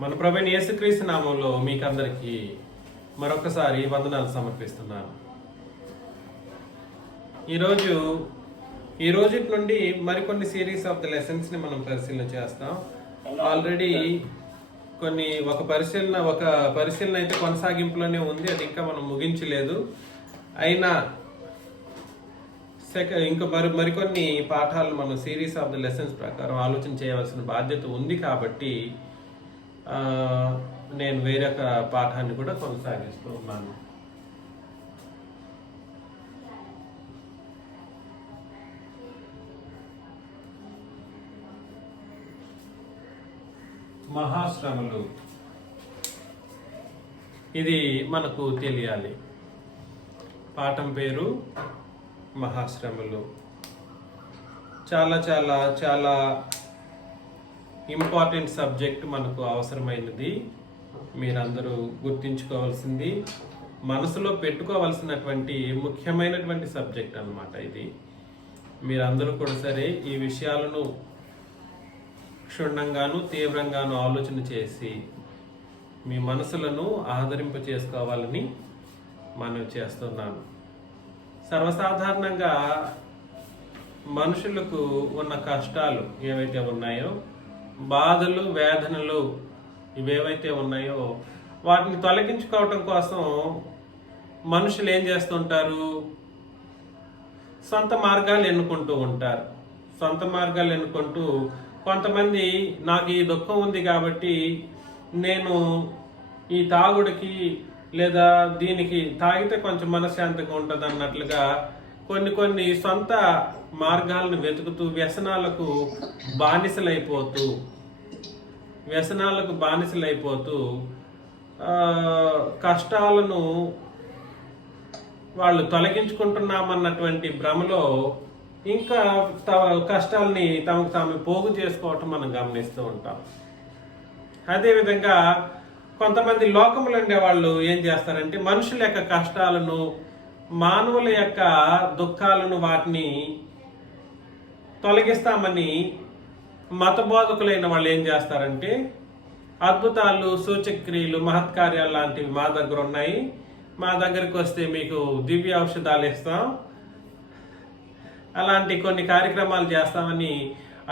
మన ప్రభువైన యేసుక్రీస్తు నామంలో మీకు అందరికీ మరొకసారి వందనాలు సమర్పిస్తున్నాను. ఈ రోజు నుండి మరికొన్ని సిరీస్ ఆఫ్ ద లెసన్స్ ని మనం పరిశీలన చేస్తాం. ఆల్రెడీ ఒక పరిశీలన అయితే కొనసాగింపులోనే ఉంది, అది ఇంకా మనం ముగించలేదు. అయినా ఇంకా మరికొన్ని పాఠాలు మనం సిరీస్ ఆఫ్ ద లెసన్స్ ప్రకారం ఆలోచన చేయవలసిన బాధ్యత ఉంది. కాబట్టి నేను వేరొక పాఠాన్ని కూడా కొనసాగిస్తూ ఉన్నాను. మహాశ్రమలు, ఇది మనకు తెలియాలి. పాఠం పేరు మహాశ్రమలు. చాలా చాలా చాలా ఇంపార్టెంట్ సబ్జెక్ట్, మనకు అవసరమైనది. మీరందరూ గుర్తించుకోవాల్సింది, మనసులో పెట్టుకోవాల్సినటువంటి ముఖ్యమైనటువంటి సబ్జెక్ట్ అన్నమాట ఇది. మీరందరూ కూడా సరే ఈ విషయాలను క్షుణ్ణంగాను తీవ్రంగాను ఆలోచన చేసి మీ మనసులను ఆదరింప చేసుకోవాలని మనం చేస్తున్నాను. సర్వసాధారణంగా మనుషులకు ఉన్న కష్టాలు ఏవైతే ఉన్నాయో, బాధలు వేదనలు ఇవేవైతే ఉన్నాయో, వాటిని తొలగించుకోవటం కోసం మనుషులు ఏం చేస్తుంటారు? సొంత మార్గాలు ఎన్నుకుంటూ ఉంటారు. సొంత మార్గాలు ఎన్నుకుంటూ కొంతమంది, నాకు ఈ దుఃఖం ఉంది కాబట్టి నేను ఈ తాగుడికి లేదా దీనికి తాగితే కొంచెం మనశ్శాంతిగా ఉంటుంది అన్నట్లుగా కొన్ని సొంత మార్గాలను వెతుకుతూ వ్యసనాలకు బానిసలైపోతూ కష్టాలను వాళ్ళు తొలగించుకుంటున్నామన్నటువంటి భ్రమలో ఇంకా కష్టాలని తమకు తాము పోగు చేసుకోవటం మనం గమనిస్తూ ఉంటాం. అదేవిధంగా కొంతమంది లోకములు ఉండే వాళ్ళు ఏం చేస్తారంటే, మనుషుల యొక్క కష్టాలను, మానవుల యొక్క దుఃఖాలను, వాటిని తొలగిస్తామని మతబోధకులైన వాళ్ళు ఏం చేస్తారంటే, అద్భుతాలు, సూచక్రియలు, మహత్కార్యాలు లాంటివి మా దగ్గర ఉన్నాయి, మా దగ్గరికి వస్తే మీకు దివ్య ఔషధాలు ఇస్తాం, అలాంటి కొన్ని కార్యక్రమాలు చేస్తామని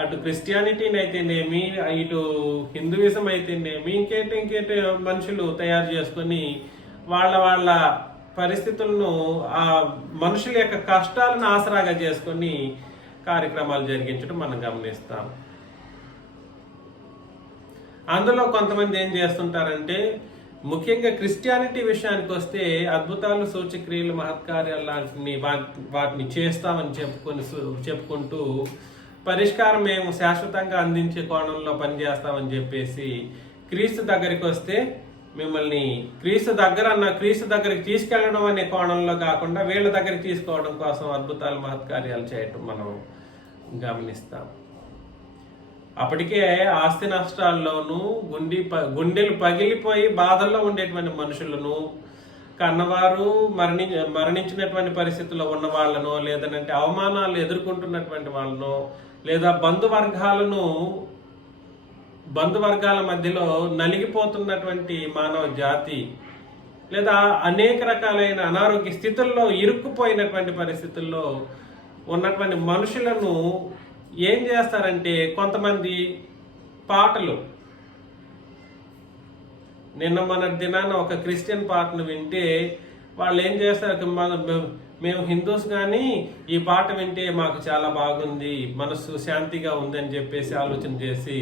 అటు క్రిస్టియానిటీని అయితేనేమి, ఇటు హిందూయిజం అయితేనేమి, ఇంకేంటి మనుషులు తయారు చేసుకొని వాళ్ళ పరిస్థితులను, ఆ మనుషుల యొక్క కష్టాలను ఆసరాగా చేసుకొని కార్యక్రమాలు జరిగించడం మనం గమనిస్తాం. అందులో కొంతమంది ఏం చేస్తుంటారంటే, ముఖ్యంగా క్రిస్టియానిటీ విషయానికి వస్తే అద్భుతాలు, సూచక్రియలు, మహత్కార్యాలు లాంటివి వాటిని చేస్తామని చెప్పుకుంటూ పరిష్కారం మేము శాశ్వతంగా అందించే కోణంలో పనిచేస్తామని చెప్పేసి క్రీస్తు దగ్గరికి వస్తే మిమ్మల్ని క్రీస్తు దగ్గరికి తీసుకెళ్లడం అనే కోణంలో కాకుండా వీళ్ళ దగ్గరికి తీసుకోవడం కోసం అద్భుతాలు, మహత్కార్యాలు చేయటం మనం గమనిస్తాం. అప్పటికే ఆస్తి నష్టాల్లోనూ గుండెలు పగిలిపోయి బాధల్లో ఉండేటువంటి మనుషులను, కన్నవారు మరణించినటువంటి పరిస్థితుల్లో ఉన్న వాళ్ళను, లేదంటే అవమానాలు ఎదుర్కొంటున్నటువంటి వాళ్ళను, లేదా బంధువర్గాల మధ్యలో నలిగిపోతున్నటువంటి మానవ జాతి, లేదా అనేక రకాలైన అనారోగ్య స్థితుల్లో ఇరుక్కుపోయినటువంటి పరిస్థితుల్లో ఉన్నటువంటి మనుషులను ఏం చేస్తారంటే, కొంతమంది పాటలు, మన దినాన ఒక క్రిస్టియన్ పాటను వింటే వాళ్ళు ఏం చేస్తారు, మేము హిందూస్ కానీ ఈ పాట వింటే మాకు చాలా బాగుంది, మనసు శాంతిగా ఉందని చెప్పేసి ఆలోచన చేసి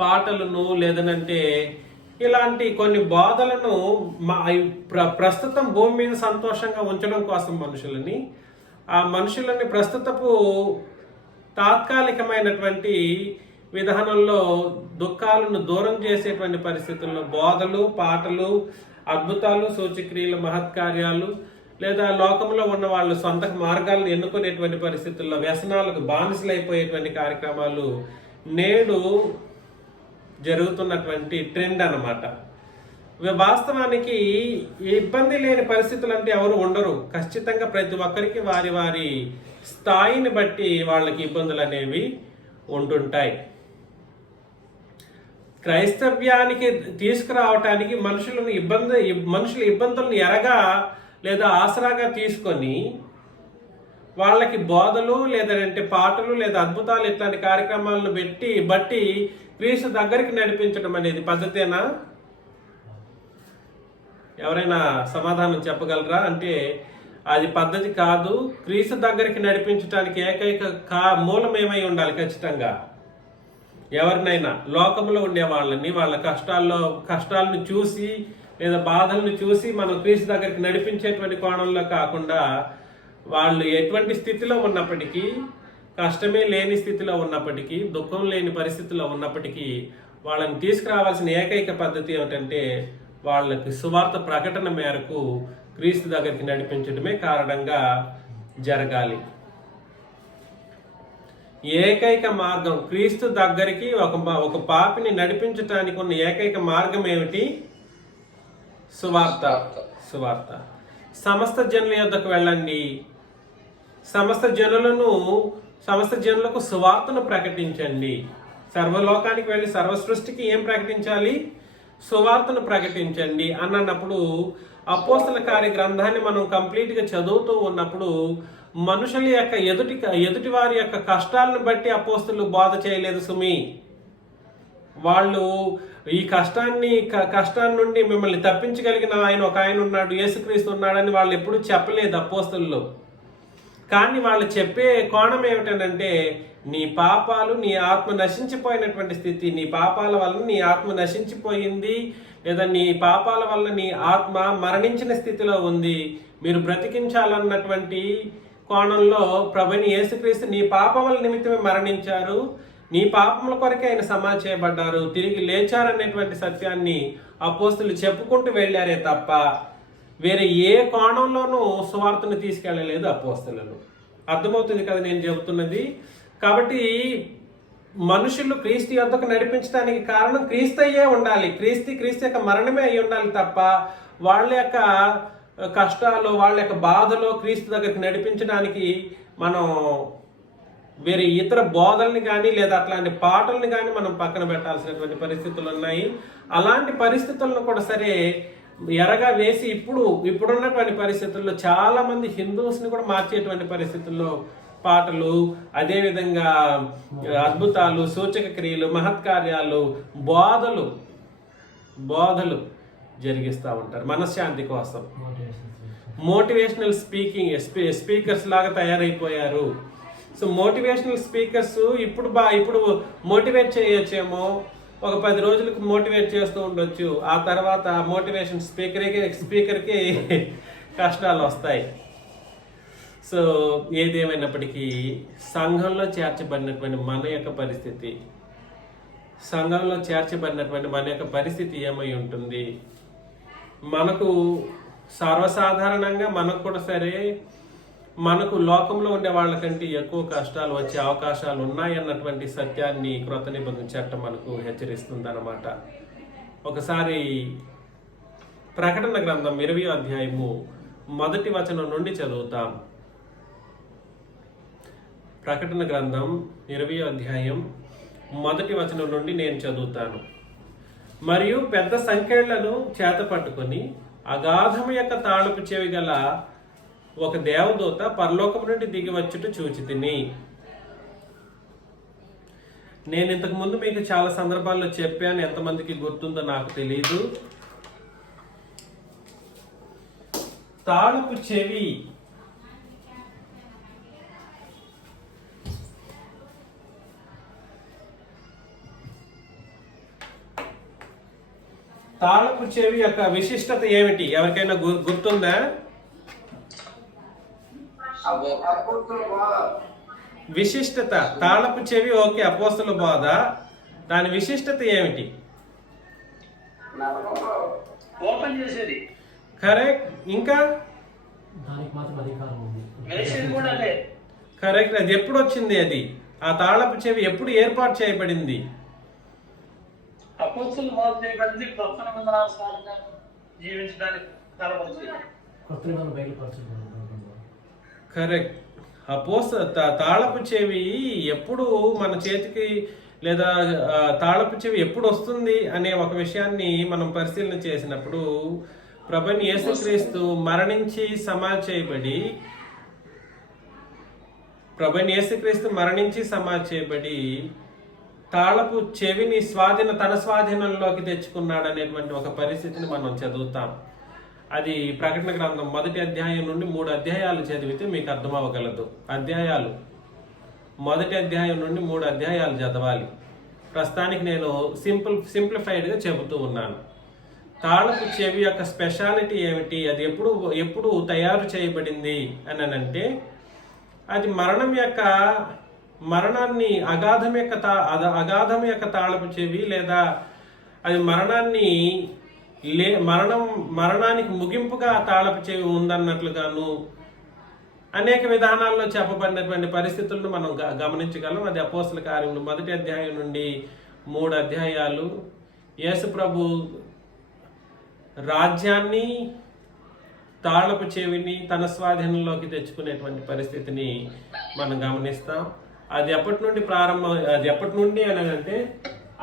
పాటలను, లేదనంటే ఇలాంటి కొన్ని బాధలను ప్రస్తుతం భూమి మీద సంతోషంగా ఉంచడం కోసం ఆ మనుషులని ప్రస్తుతపు తాత్కాలికమైనటువంటి విధానంలో దుఃఖాలను దూరం చేసేటువంటి పరిస్థితుల్లో బోధలు, పాటలు, అద్భుతాలు, సూచక్రియలు, మహత్కార్యాలు, లేదా లోకంలో ఉన్న వాళ్ళు సొంత మార్గాలను ఎన్నుకునేటువంటి పరిస్థితుల్లో వ్యసనాలకు బానిసలైపోయేటువంటి కార్యక్రమాలు నేడు జరుగుతున్నటువంటి ట్రెండ్ అన్నమాట. వాస్తవానికి ఇబ్బంది లేని పరిస్థితులు అంటే ఎవరు ఉండరు. ఖచ్చితంగా ప్రతి ఒక్కరికి వారి వారి స్థాయిని బట్టి వాళ్ళకి ఇబ్బందులు అనేవి ఉంటుంటాయి. క్రైస్తవ్యానికి తీసుకురావటానికి మనుషుల ఇబ్బందులను ఎరగా లేదా ఆసరాగా తీసుకొని వాళ్ళకి బోధలు లేదంటే పాటలు లేదా అద్భుతాలు ఇట్లాంటి కార్యక్రమాలను బట్టి క్రీస్తు దగ్గరికి నడిపించడం అనేది పద్ధతేనా? ఎవరైనా సమాధానం చెప్పగలరా? అంటే అది పద్ధతి కాదు. క్రీస్తు దగ్గరికి నడిపించడానికి ఏకైక మూలం ఏమై ఉండాలి? ఖచ్చితంగా ఎవరినైనా లోకంలో ఉండే వాళ్ళని వాళ్ళ కష్టాలను చూసి లేదా బాధలను చూసి మనం క్రీస్తు దగ్గరికి నడిపించేటువంటి కోణంలో కాకుండా, వాళ్ళు ఎటువంటి స్థితిలో ఉన్నప్పటికీ, కష్టమే లేని స్థితిలో ఉన్నప్పటికీ, దుఃఖం లేని పరిస్థితిలో ఉన్నప్పటికీ వాళ్ళని తీసుకురావాల్సిన ఏకైక పద్ధతి ఏమిటంటే వాళ్ళకి సువార్త ప్రకటన మేరకు క్రీస్తు దగ్గరికి నడిపించడమే కారణంగా జరగాలి. ఏకైక మార్గం క్రీస్తు దగ్గరికి ఒక పాపిని నడిపించటానికి ఉన్న ఏకైక మార్గం ఏమిటి? సువార్త. సమస్త జనుల యొద్దకు వెళ్ళండి, సమస్త జనులకు సువార్తను ప్రకటించండి. సర్వలోకానికి వెళ్ళి సర్వ సృష్టికి ఏం ప్రకటించాలి? సువార్తను ప్రకటించండి అన్నప్పుడు అపోస్తల కార్య గ్రంథాన్ని మనం కంప్లీట్ గా చదువుతూ ఉన్నప్పుడు మనుషుల యొక్క ఎదుటి వారి యొక్క కష్టాలను బట్టి అపోస్తలు బోధ చేయలేదు సుమి. వాళ్ళు ఈ కష్టాన్ని నుండి మిమ్మల్ని తప్పించగలిగిన ఒక ఆయన ఉన్నాడు, యేసుక్రీస్తు ఉన్నాడని వాళ్ళు ఎప్పుడూ చెప్పలేదు అపోస్తలు. కానీ వాళ్ళు చెప్పే కోణం ఏమిటంటే, నీ పాపాలు, నీ ఆత్మ నశించిపోయినటువంటి స్థితి, నీ పాపాల వల్ల నీ ఆత్మ నశించిపోయింది, లేదా నీ పాపాల వల్ల నీ ఆత్మ మరణించిన స్థితిలో ఉంది, మీరు బ్రతికించాలన్నటువంటి కోణంలో ప్రభుని యేసుక్రీస్తు నీ పాపముల నిమిత్తమే మరణించారు, నీ పాపముల కొరకే ఆయన సమాధి చేయబడ్డారు, తిరిగి లేచారనేటువంటి సత్యాన్ని అపోస్తులు చెప్పుకుంటూ వెళ్ళారే తప్ప వేరే ఏ కోణంలోనూ సువార్తను తీసుకెళ్ళలేదు అపోస్తలులు. అర్థమవుతుంది కదా నేను చెబుతున్నది? కాబట్టి మనుషులు క్రీస్తు యొద్దకు నడిపించడానికి కారణం క్రీస్తయ్యే ఉండాలి. క్రీస్తు యొక్క మరణమే అయి ఉండాలి తప్ప వాళ్ళ యొక్క కష్టాలు, వాళ్ళ యొక్క బాధలో క్రీస్తు దగ్గరికి నడిపించడానికి మనం వేరే ఇతర బోధల్ని కానీ లేదా అట్లాంటి పాటల్ని కానీ మనం పక్కన పెట్టాల్సినటువంటి పరిస్థితులు ఉన్నాయి. అలాంటి పరిస్థితులను కూడా సరే ఎరగా వేసి ఇప్పుడున్నటువంటి పరిస్థితుల్లో చాలా మంది హిందూస్ని కూడా మార్చేటువంటి పరిస్థితుల్లో పాటలు, అదేవిధంగా అద్భుతాలు, సూచక క్రియలు, మహత్కార్యాలు, బోధలు జరిగిస్తూ ఉంటారు మనశ్శాంతి కోసం. మోటివేషనల్ స్పీకర్స్ లాగా తయారైపోయారు. సో మోటివేషనల్ స్పీకర్స్ ఇప్పుడు మోటివేట్ చేయొచ్చేమో, ఒక 10 రోజులకు మోటివేట్ చేస్తూ ఉండొచ్చు, ఆ తర్వాత మోటివేషన్ స్పీకర్కి కష్టాలు వస్తాయి. సో ఏదేమైనప్పటికీ సంఘంలో చేర్చబడినటువంటి మన యొక్క పరిస్థితి ఏమై ఉంటుంది? మనకు సర్వసాధారణంగా మనకు కూడా సరే, మనకు లోకంలో ఉండే వాళ్ళకంటే ఎక్కువ కష్టాలు వచ్చే అవకాశాలు ఉన్నాయన్నటువంటి సత్యాన్ని క్రొత్త నిబంధన చట్టం మనకు హెచ్చరిస్తుంది అన్నమాట. ఒకసారి ప్రకటన గ్రంథం 20వ అధ్యాయము 1వ వచనం నుండి చదువుతాం. ప్రకటన గ్రంథం 20వ అధ్యాయం 1వ వచనం నుండి నేను చదువుతాను. మరియు పెద్ద సంఖ్యలను చేత పట్టుకొని అగాధము యొక్క తాళపు చెవి గల ఒక దేవదూత పరలోకము నుండి దిగి వచ్చుట చూచితిని. నేను ఇంతకు ముందు మీకు చాలా సందర్భాల్లో చెప్పాను, ఎంతమందికి గుర్తుందో నాకు తెలీదు. తాళపు చెవి యొక్క విశిష్టత ఏమిటి? ఎవరికైనా గుర్తుందా? విశిష్టత, తాళపు చెవి ఓకే, అపోస్తల బోధ, దాని విశిష్టత ఏమిటి? ఓపెన్ చేసేది. కరెక్ట్. ఇంకా కరెక్ట్. అది ఎప్పుడు వచ్చింది? అది ఆ తాళపు చెవి ఎప్పుడు ఏర్పాటు చేయబడింది? కరెక్ట్. తాళపు చెవి ఎప్పుడు మన చేతికి లేదా తాళపు చెవి ఎప్పుడు వస్తుంది అనే ఒక విషయాన్ని మనం పరిశీలన చేసినప్పుడు ప్రభువైన యేసుక్రీస్తు మరణించి సమాధి చేయబడి తాళపు చెవిని తన స్వాధీనంలోకి తెచ్చుకున్నాడు అనేటువంటి ఒక పరిస్థితిని మనం చదువుతాం. అది ప్రకటన గ్రంథం 1వ అధ్యాయం నుండి 3 అధ్యాయాలు చదివితే మీకు అర్థమవగలదు. 1వ అధ్యాయం నుండి 3 అధ్యాయాలు చదవాలి. ప్రస్తుతానికి నేను సింప్లిఫైడ్గా చెబుతూ ఉన్నాను. తాళపు చెవి యొక్క స్పెషాలిటీ ఏమిటి, అది ఎప్పుడు తయారు చేయబడింది అని అంటే, అది మరణాన్ని అగాధం యొక్క తాళపు చెవి, లేదా అది మరణానికి ముగింపుగా తాళపు చెవి ఉందన్నట్లుగాను అనేక విధానాల్లో చెప్పబడినటువంటి పరిస్థితులను మనం గమనించగలం. అది అపోస్తల కార్యములు 1వ అధ్యాయం నుండి 3 అధ్యాయాలు యేసు ప్రభు రాజ్యాన్ని, తాళపు చెవిని తన స్వాధీనంలోకి తెచ్చుకునేటువంటి పరిస్థితిని మనం గమనిస్తాం. అది ఎప్పటి నుండి అని అంటే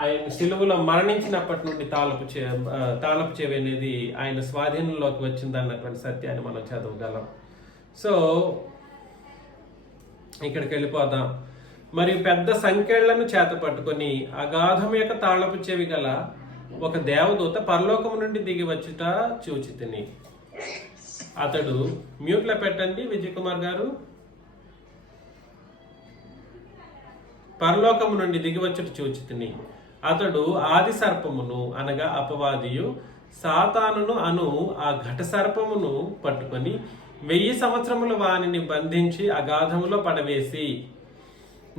ఆయన సిలువలో మరణించినప్పటి నుండి తాళపు చెవి అనేది ఆయన స్వాధీనంలోకి వచ్చింది అన్నటువంటి సత్యాన్ని మనం చదవగలం. సో ఇక్కడికి వెళ్ళిపోదాం. మరియు పెద్ద సంఖ్యలను చేత పట్టుకొని అగాధం యొక్క తాళపు చెవి గల ఒక దేవదూత పరలోకము నుండి దిగి వచ్చుట చూచితిని. అతడు మ్యూట్లో పెట్టండి విజయ్ కుమార్ గారు. పరలోకము నుండి దిగి వచ్చుట చూచితిని. అతడు ఆది సర్పమును అనగా అపవాదియు సాతానును అను ఆ ఘట సర్పమును పట్టుకొని 1000 సంవత్సరములు వానిని బంధించి అగాధములో పడవేసి.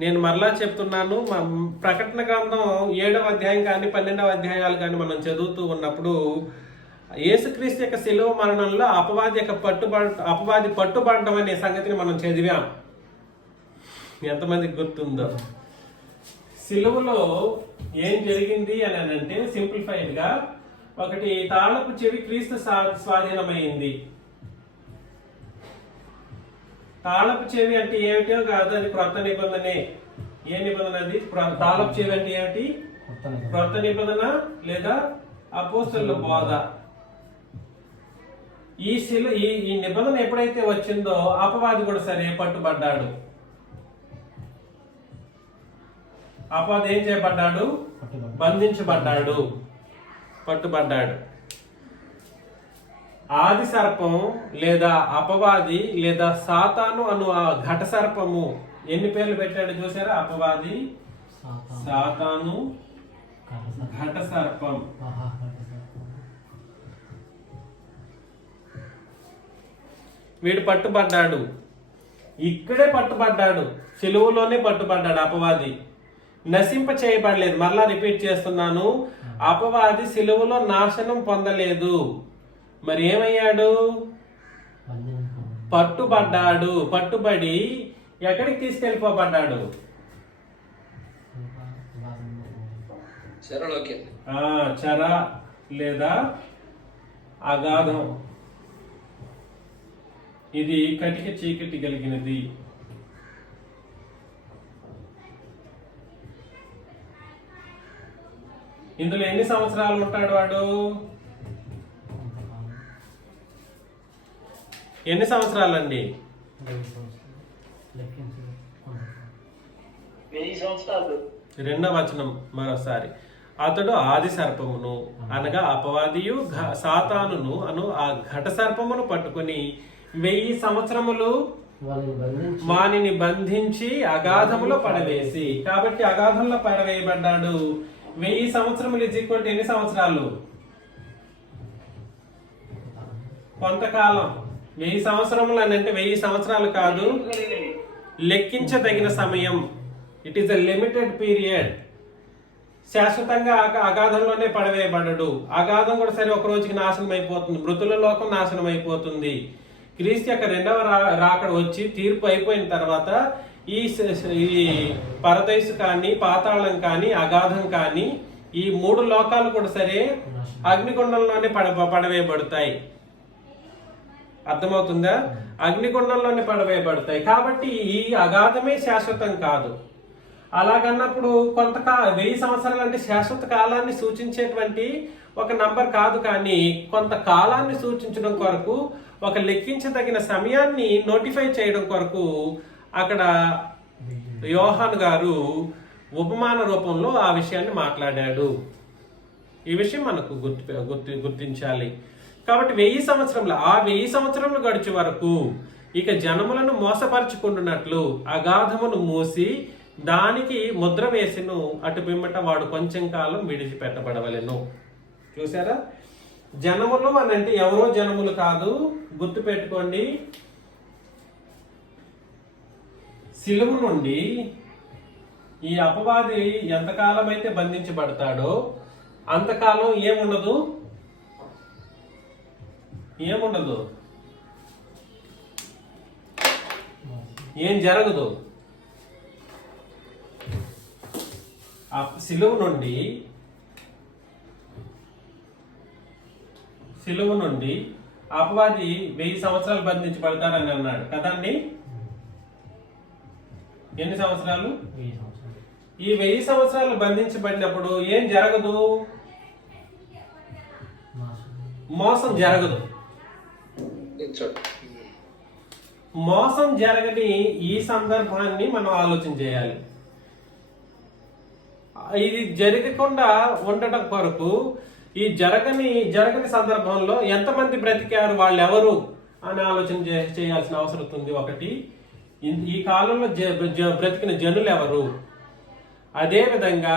నేను మరలా చెప్తున్నాను, ప్రకటన గ్రంథం 7వ అధ్యాయం కానీ 12వ అధ్యాయాలు కానీ మనం చదువుతూ ఉన్నప్పుడు యేసుక్రీస్తు యొక్క శిలువ మరణంలో అపవాది పట్టుబడడం అనే సంగతిని మనం చదివాం. ఎంతమందికి గుర్తుందో? శిలువలో ఏం జరిగింది అని అంటే సింప్లిఫైడ్ గా, ఒకటి తాళపు చెవి క్రీస్తు స్వాధీనమైంది. తాళపు చెవి అంటే ఏమిటో కాదు, అది క్రొత్త నిబంధనే. ఏ నిబంధన అది? తాళపు చెవి అంటే ఏమిటి? క్రొత్త నిబంధన లేదా అపోస్తలుల బోధ. ఈ నిబంధన ఎప్పుడైతే వచ్చిందో అపవాది కూడా సరే పట్టుబడ్డాడు. అపవాది ఏం చేయబడ్డాడు? బంధించబడ్డాడు, పట్టుబడ్డాడు. ఆది సర్పం లేదా అపవాది లేదా సాతాను అను ఆ ఘట సర్పము ఎన్ని పేర్లు పెట్టాడు చూసారా? అపవాది, సాతాను, ఘట సర్పం. వీడు పట్టుబడ్డాడు, ఇక్కడే పట్టుబడ్డాడు, సిలువలోనే పట్టుబడ్డాడు అపవాది. నశింప చేయబడలేదు. మరలా రిపీట్ చేస్తున్నాను, అపవాది సిలువలో నాశనం పొందలేదు. మరి ఏమయ్యాడు? పట్టుబడ్డాడు. పట్టుబడి ఎక్కడికి తీసుకెళ్ళిపోబడ్డాడు? చెర లేదా అగాధం. ఇది కటిక చీకటి కలిగినది. ఇందులో ఎన్ని సంవత్సరాలు ఉంటాడు వాడు? ఎన్ని సంవత్సరాలండి? 1000 సంవత్సరాలు. 2వ వచనం మరోసారి. అతడు ఆది సర్పమును అనగా అపవాదియు సాతానును అను ఆ ఘట సర్పమును పట్టుకుని 1000 సంవత్సరములు వానిని బంధించి అగాధములో పడవేసి. కాబట్టి అగాధంలో పడవేయబడ్డాడు. 1000 సంవత్సరములు ఈక్వల్ ఎన్ని సంవత్సరాలు? కొంతకాలం. 1000 సంవత్సరములు అని అంటే 1000 సంవత్సరాలు కాదు, లెక్కించదగిన సమయం. It is a limited period. శాశ్వతంగా అగాధంలోనే పడవేయబడ్డాడు. అగాధం కూడా సరే ఒక రోజుకి నాశనం అయిపోతుంది, మృతుల లోకం నాశనం అయిపోతుంది. క్రీస్తు యొక్క 2వ రాకడ వచ్చి తీర్పు అయిపోయిన తర్వాత ఈ పరదైసు కానీ, పాతాళం కానీ, అగాధం కానీ, ఈ 3 లోకాలు కూడా సరే అగ్నిగుండంలోనే పడవేయబడతాయి. అర్థమవుతుందా? అగ్నిగుండంలోనే పడవేయబడతాయి. కాబట్టి ఈ అగాధమే శాశ్వతం కాదు. అలాగన్నప్పుడు 1000 సంవత్సరాలు అంటే శాశ్వత కాలాన్ని సూచించేటువంటి ఒక నంబర్ కాదు, కానీ కొంత కాలాన్ని సూచించడం కొరకు, ఒక లెక్కించదగిన సమయాన్ని నోటిఫై చేయడం కొరకు అక్కడ యోహాను గారు ఉపమాన రూపంలో ఆ విషయాన్ని మాట్లాడాడు. ఈ విషయం మనకు గుర్తించాలి. కాబట్టి 1000 సంవత్సరంలో, ఆ 1000 సంవత్సరములు గడిచే వరకు ఇక జనములను మోసపరుచుకుంటున్నట్లు అగాధమును మూసి దానికి ముద్ర వేసిను, అటు పిమ్మట వాడు కొంచెం కాలం విడిచిపెట్టబడవలెను. చూసారా? జనములు అని అంటే ఎవరో జనములు కాదు, గుర్తు పెట్టుకోండి. సిలువ నుండి ఈ అపవాది ఎంతకాలం అయితే బంధించబడతాడో అంతకాలం ఏముండదు, ఏం జరగదు. ఆ సిలువ నుండి అపవాది 1000 సంవత్సరాలు బంధించబడతారని అన్నాడు కదండి. ఎన్ని సంవత్సరాలు? ఈ 1000 సంవత్సరాలు బంధించబడినప్పుడు ఏం జరగదు, మోసం జరగదు. మోసం జరగని ఈ సందర్భాన్ని మనం ఆలోచన చేయాలి. ఇది జరగకుండా ఉండటం కొరకు ఈ జరగని సందర్భంలో ఎంతమంది బ్రతికారు, వాళ్ళు ఎవరు అని ఆలోచన చేయాల్సిన అవసరం ఉంది. ఒకటి, ఈ కాలంలో బ్రతికిన జనులు ఎవరు, అదే విధంగా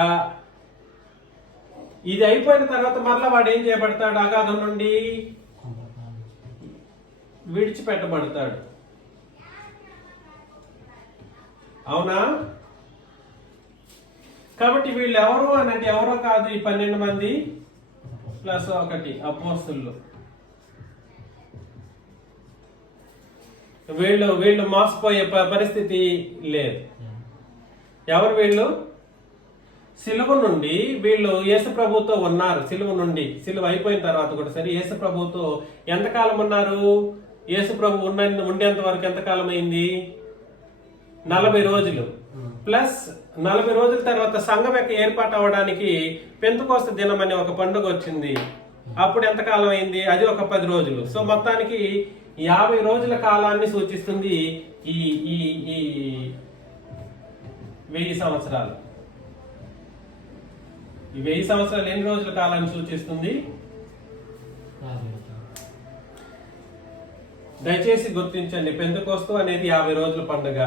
ఇది అయిపోయిన తర్వాత మరలా వాడు ఏం చేయబడతాడు, అగాధం నుండి విడిచిపెట్టబడతాడు. అవునా? కాబట్టి వీళ్ళు ఎవరు అని అంటే ఎవరో కాదు, ఈ 12 మంది ప్లస్ 1 అపోస్తలులు. వీళ్ళు మోసపోయే పరిస్థితి లేదు. ఎవరు వీళ్ళు? సిలువ నుండి వీళ్ళు యేసు ప్రభుతో ఉన్నారు. సిలువ అయిపోయిన తర్వాత కూడా సరే యేసు ప్రభుతో ఎంతకాలం ఉన్నారు? యేసు ప్రభు ఉండేంత వరకు ఎంతకాలం అయింది? 40 రోజులు. ప్లస్ 40 రోజుల తర్వాత సంఘం యొక్క ఏర్పాటు అవడానికి పెంతెకోస్తు దినం అనే ఒక పండుగ వచ్చింది. అప్పుడు ఎంతకాలం అయింది? అది ఒక 10 రోజులు. సో మొత్తానికి 50 రోజుల కాలాన్ని సూచిస్తుంది ఈ 1000 సంవత్సరాలు. ఈ 1000 సంవత్సరాలు ఎన్ని రోజుల కాలాన్ని సూచిస్తుంది? దయచేసి గుర్తించండి, పెంతెకోస్తు అనేది 50 రోజుల పండుగ.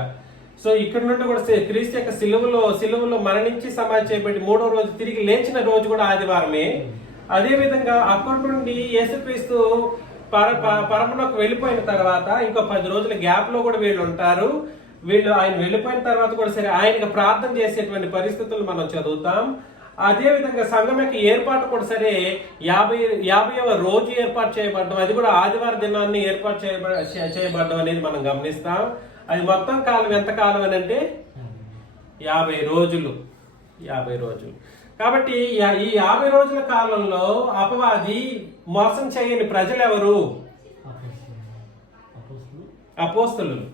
సో ఇక్కడ నుండి కూడా క్రీస్తు యొక్క సిలువలో మరణించి సమాధి చేయబడి 3వ రోజు తిరిగి లేచిన రోజు కూడా ఆదివారమే. అదే విధంగా అక్కడి నుండి యేసుక్రీస్తు పరమునకు వెళ్ళిపోయిన తర్వాత ఇంకో 10 రోజుల గ్యాప్ లో కూడా వీళ్ళు ఉంటారు. ఆయన వెళ్ళిపోయిన తర్వాత కూడా సరే ఆయనకు ప్రార్థన చేసేటువంటి పరిస్థితులు మనం చదువుతాం. అదే విధంగా సంఘం యొక్క ఏర్పాటు కూడా సరే 50వ రోజు ఏర్పాటు చేయబడ్డం, అది కూడా ఆదివారం దినాన్ని ఏర్పాటు చేయబడ్డం అనేది మనం గమనిస్తాం. అది మొత్తం కాలం ఎంత కాలం అని అంటే 50 రోజులు. కాబట్టి ఈ 50 రోజుల కాలంలో అపవాది మోసం చేయని ప్రజలు ఎవరు? అపోస్తలులు.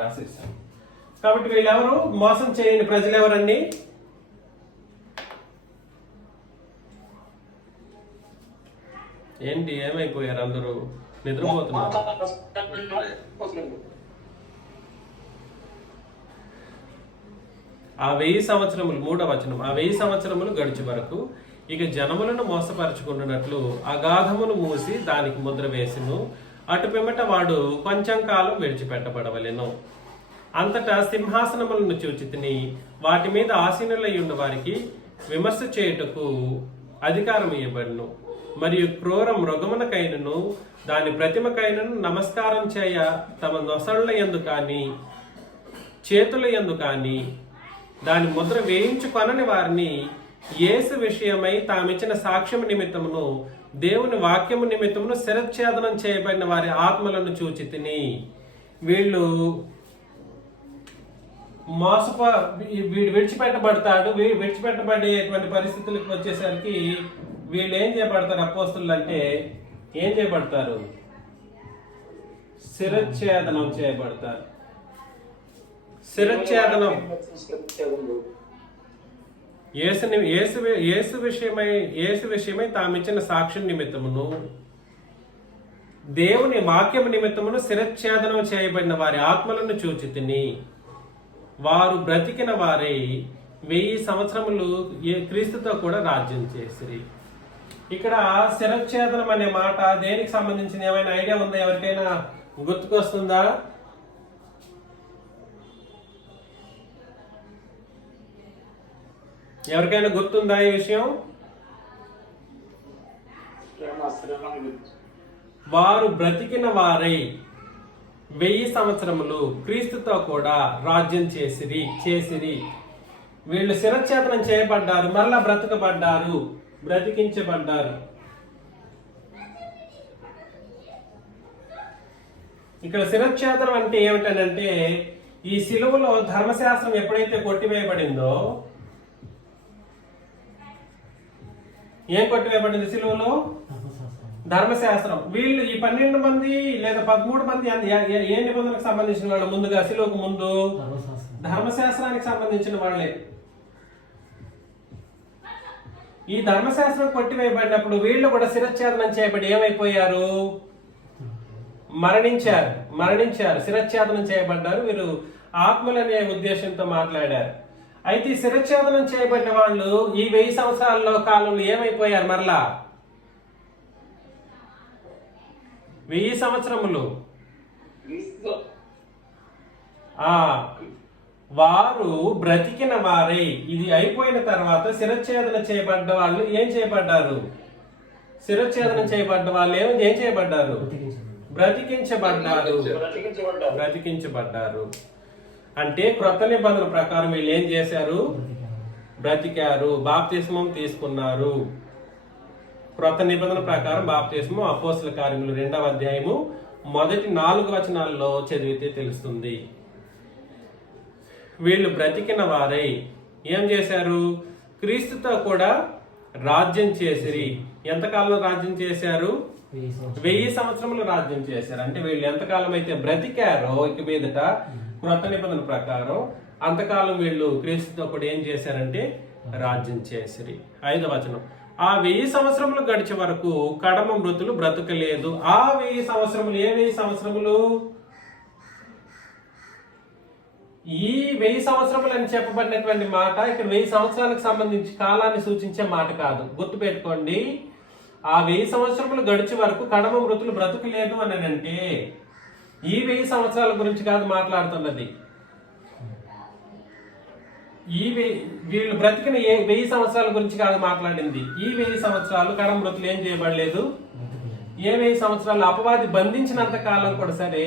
రాసేసాం. కాబట్టి వీళ్ళెవరు? మోసం చేయని ప్రజలు ఎవరండి? ఏంటి ఏమైపోయారు అందరూ? నిద్రపోతున్నారు. ఆ 1000 సంవత్సరములు, 3వ వచనం, ఆ 1000 సంవత్సరములు గడిచే వరకు ఇక జనములను మోసపరుచుకున్నట్లు అగాధమును మూసి దానికి ముద్ర వేసిను, అటు పిమ్మట వాడు కొంచెం కాలం విడిచిపెట్టబడవలెను. అంతటా సింహాసనములను చూచితిని, వాటి మీద ఆసీనులై ఉన్న వారికి విమర్శ చేయుటకు అధికారం ఇవ్వబడును. మరియు క్రూర మృగమునకైనను దాని ప్రతిమకైనను నమస్కారం చేయ తమ నొసళ్ళ యందు కానీ చేతుల యందు కానీ దాని ముద్ర వేయించుకొనని వారిని యేసు విషయమై తామిచ్చిన సాక్ష్యము నిమిత్తమును దేవుని వాక్యము నిమిత్తమును శిరచ్ఛేదనం చేయబడిన వారి ఆత్మలను చూచితిని. వీళ్ళు విడిచిపెట్టబడతాడు. విడిచిపెట్టబడేటువంటి పరిస్థితులకు వచ్చేసరికి వీళ్ళు ఏం చేయబడతారు? అపోస్తలులు అంటే ఏం చేయబడతారు? శిరచ్ఛేదనం చేయబడతారు. శిరచ్ఛేదనం యేసు విషయమై తామిచ్చిన సాక్ష్యం నిమిత్తమును దేవుని వాక్యము నిమిత్తమును శిరచ్ఛేదనం చేయబడిన వారి ఆత్మలను చూచితిని. వారు బ్రతికిన వారే 1000 సంవత్సరములు క్రీస్తుతో కూడా రాజ్యం చేసిరి. ఇక్కడ శిరచ్ఛేదనం అనే మాట దేనికి సంబంధించింది? ఏమైనా ఐడియా ఉందా? ఎవరికైనా గుర్తుకొస్తుందా? ఎవరికైనా గుర్తుందా ఈ విషయం? వారు బ్రతికిన వారై 1000 సంవత్సరములు క్రీస్తుతో కూడా రాజ్యం చేసిరి. వీళ్ళు శిరచ్ఛేదనం చేయబడ్డారు, మరలా బ్రతకబడ్డారు, బ్రతికించబడ్డారు. ఇక్కడ శిరచ్ఛేదనం అంటే ఏమిటనంటే, ఈ శిలువలో ధర్మశాస్త్రం ఎప్పుడైతే కొట్టివేయబడిందో, ఏం కొట్టివేయబడింది శిలువలో? ధర్మశాస్త్రం. వీళ్ళు ఈ 12 మంది లేదా 13 మంది ఏ నిబంధనకు సంబంధించిన వాళ్ళు? ముందుగా శిలువకు ముందు ధర్మశాస్త్రానికి సంబంధించిన వాళ్ళే. ఈ ధర్మశాస్త్రం కొట్టివేయబడినప్పుడు వీళ్ళు కూడా శిరచ్ఛేదనం చేయబడి ఏమైపోయారు? మరణించారు. శిరచ్ఛేదనం చేయబడ్డారు. వీరు ఆత్మలనే ఉద్దేశంతో మాట్లాడారు. అయితే ఈ శిరచ్ఛేదనం చేయబడిన వాళ్ళు ఈ 1000 సంవత్సరాల కాలంలో ఏమైపోయారు? మరలా 1000 సంవత్సరములు వారు బ్రతికిన వారే. ఇది అయిపోయిన తర్వాత శిరచ్ఛేదన చేయబడ్డ వాళ్ళు ఏం చేయబడ్డారు? శిరచ్ఛేదనం చేయబడ్డ వాళ్ళు ఏం చేయబడ్డారు? బ్రతికించబడ్డారు. అంటే క్రొత్త నిబంధన ప్రకారం వీళ్ళు ఏం చేశారు? బ్రతికారు, బాప్తిస్మం తీసుకున్నారు. క్రొత్త నిబంధన ప్రకారం బాప్తిస్మం అపోస్తల కార్యములు 2వ అధ్యాయము మొదటి 4 వచనాల్లో చదివితే తెలుస్తుంది. వీళ్ళు బ్రతికిన వారై ఏం చేశారు? క్రీస్తుతో కూడా రాజ్యం చేసిరి. ఎంతకాలం రాజ్యం చేశారు? 1000 సంవత్సరములు రాజ్యం చేశారు. అంటే వీళ్ళు ఎంతకాలం అయితే బ్రతికారో ఇక మీదట క్రొత్త నిబంధన ప్రకారం అంతకాలం వీళ్ళు క్రీస్తుతో కూడా ఏం చేశారంటే రాజ్యం చేసిరి. 5వ వచనం, ఆ 1000 సంవత్సరములు గడిచే వరకు కడమ మృతులు బ్రతకలేదు. ఆ 1000 సంవత్సరములు ఏ 1000 సంవత్సరములు? ఈ 1000 సంవత్సరములు అని చెప్పబడినటువంటి మాట ఇక్కడ 1000 సంవత్సరాలకు సంబంధించి కాలాన్ని సూచించే మాట కాదు. గుర్తుపెట్టుకోండి, ఆ 1000 సంవత్సరములు గడిచే వరకు కడమ మృతులు బ్రతకలేదు అని అంటే ఈ 1000 సంవత్సరాల గురించి కాదు మాట్లాడుతున్నది. వీళ్ళు బ్రతికిన 1000 సంవత్సరాల గురించి కాదు మాట్లాడింది. ఈ 1000 సంవత్సరాలు కడమ మృతులు ఏం చేయబడలేదు. ఏ 1000 సంవత్సరాలు అపవాది బంధించినంత కాలం కూడా సరే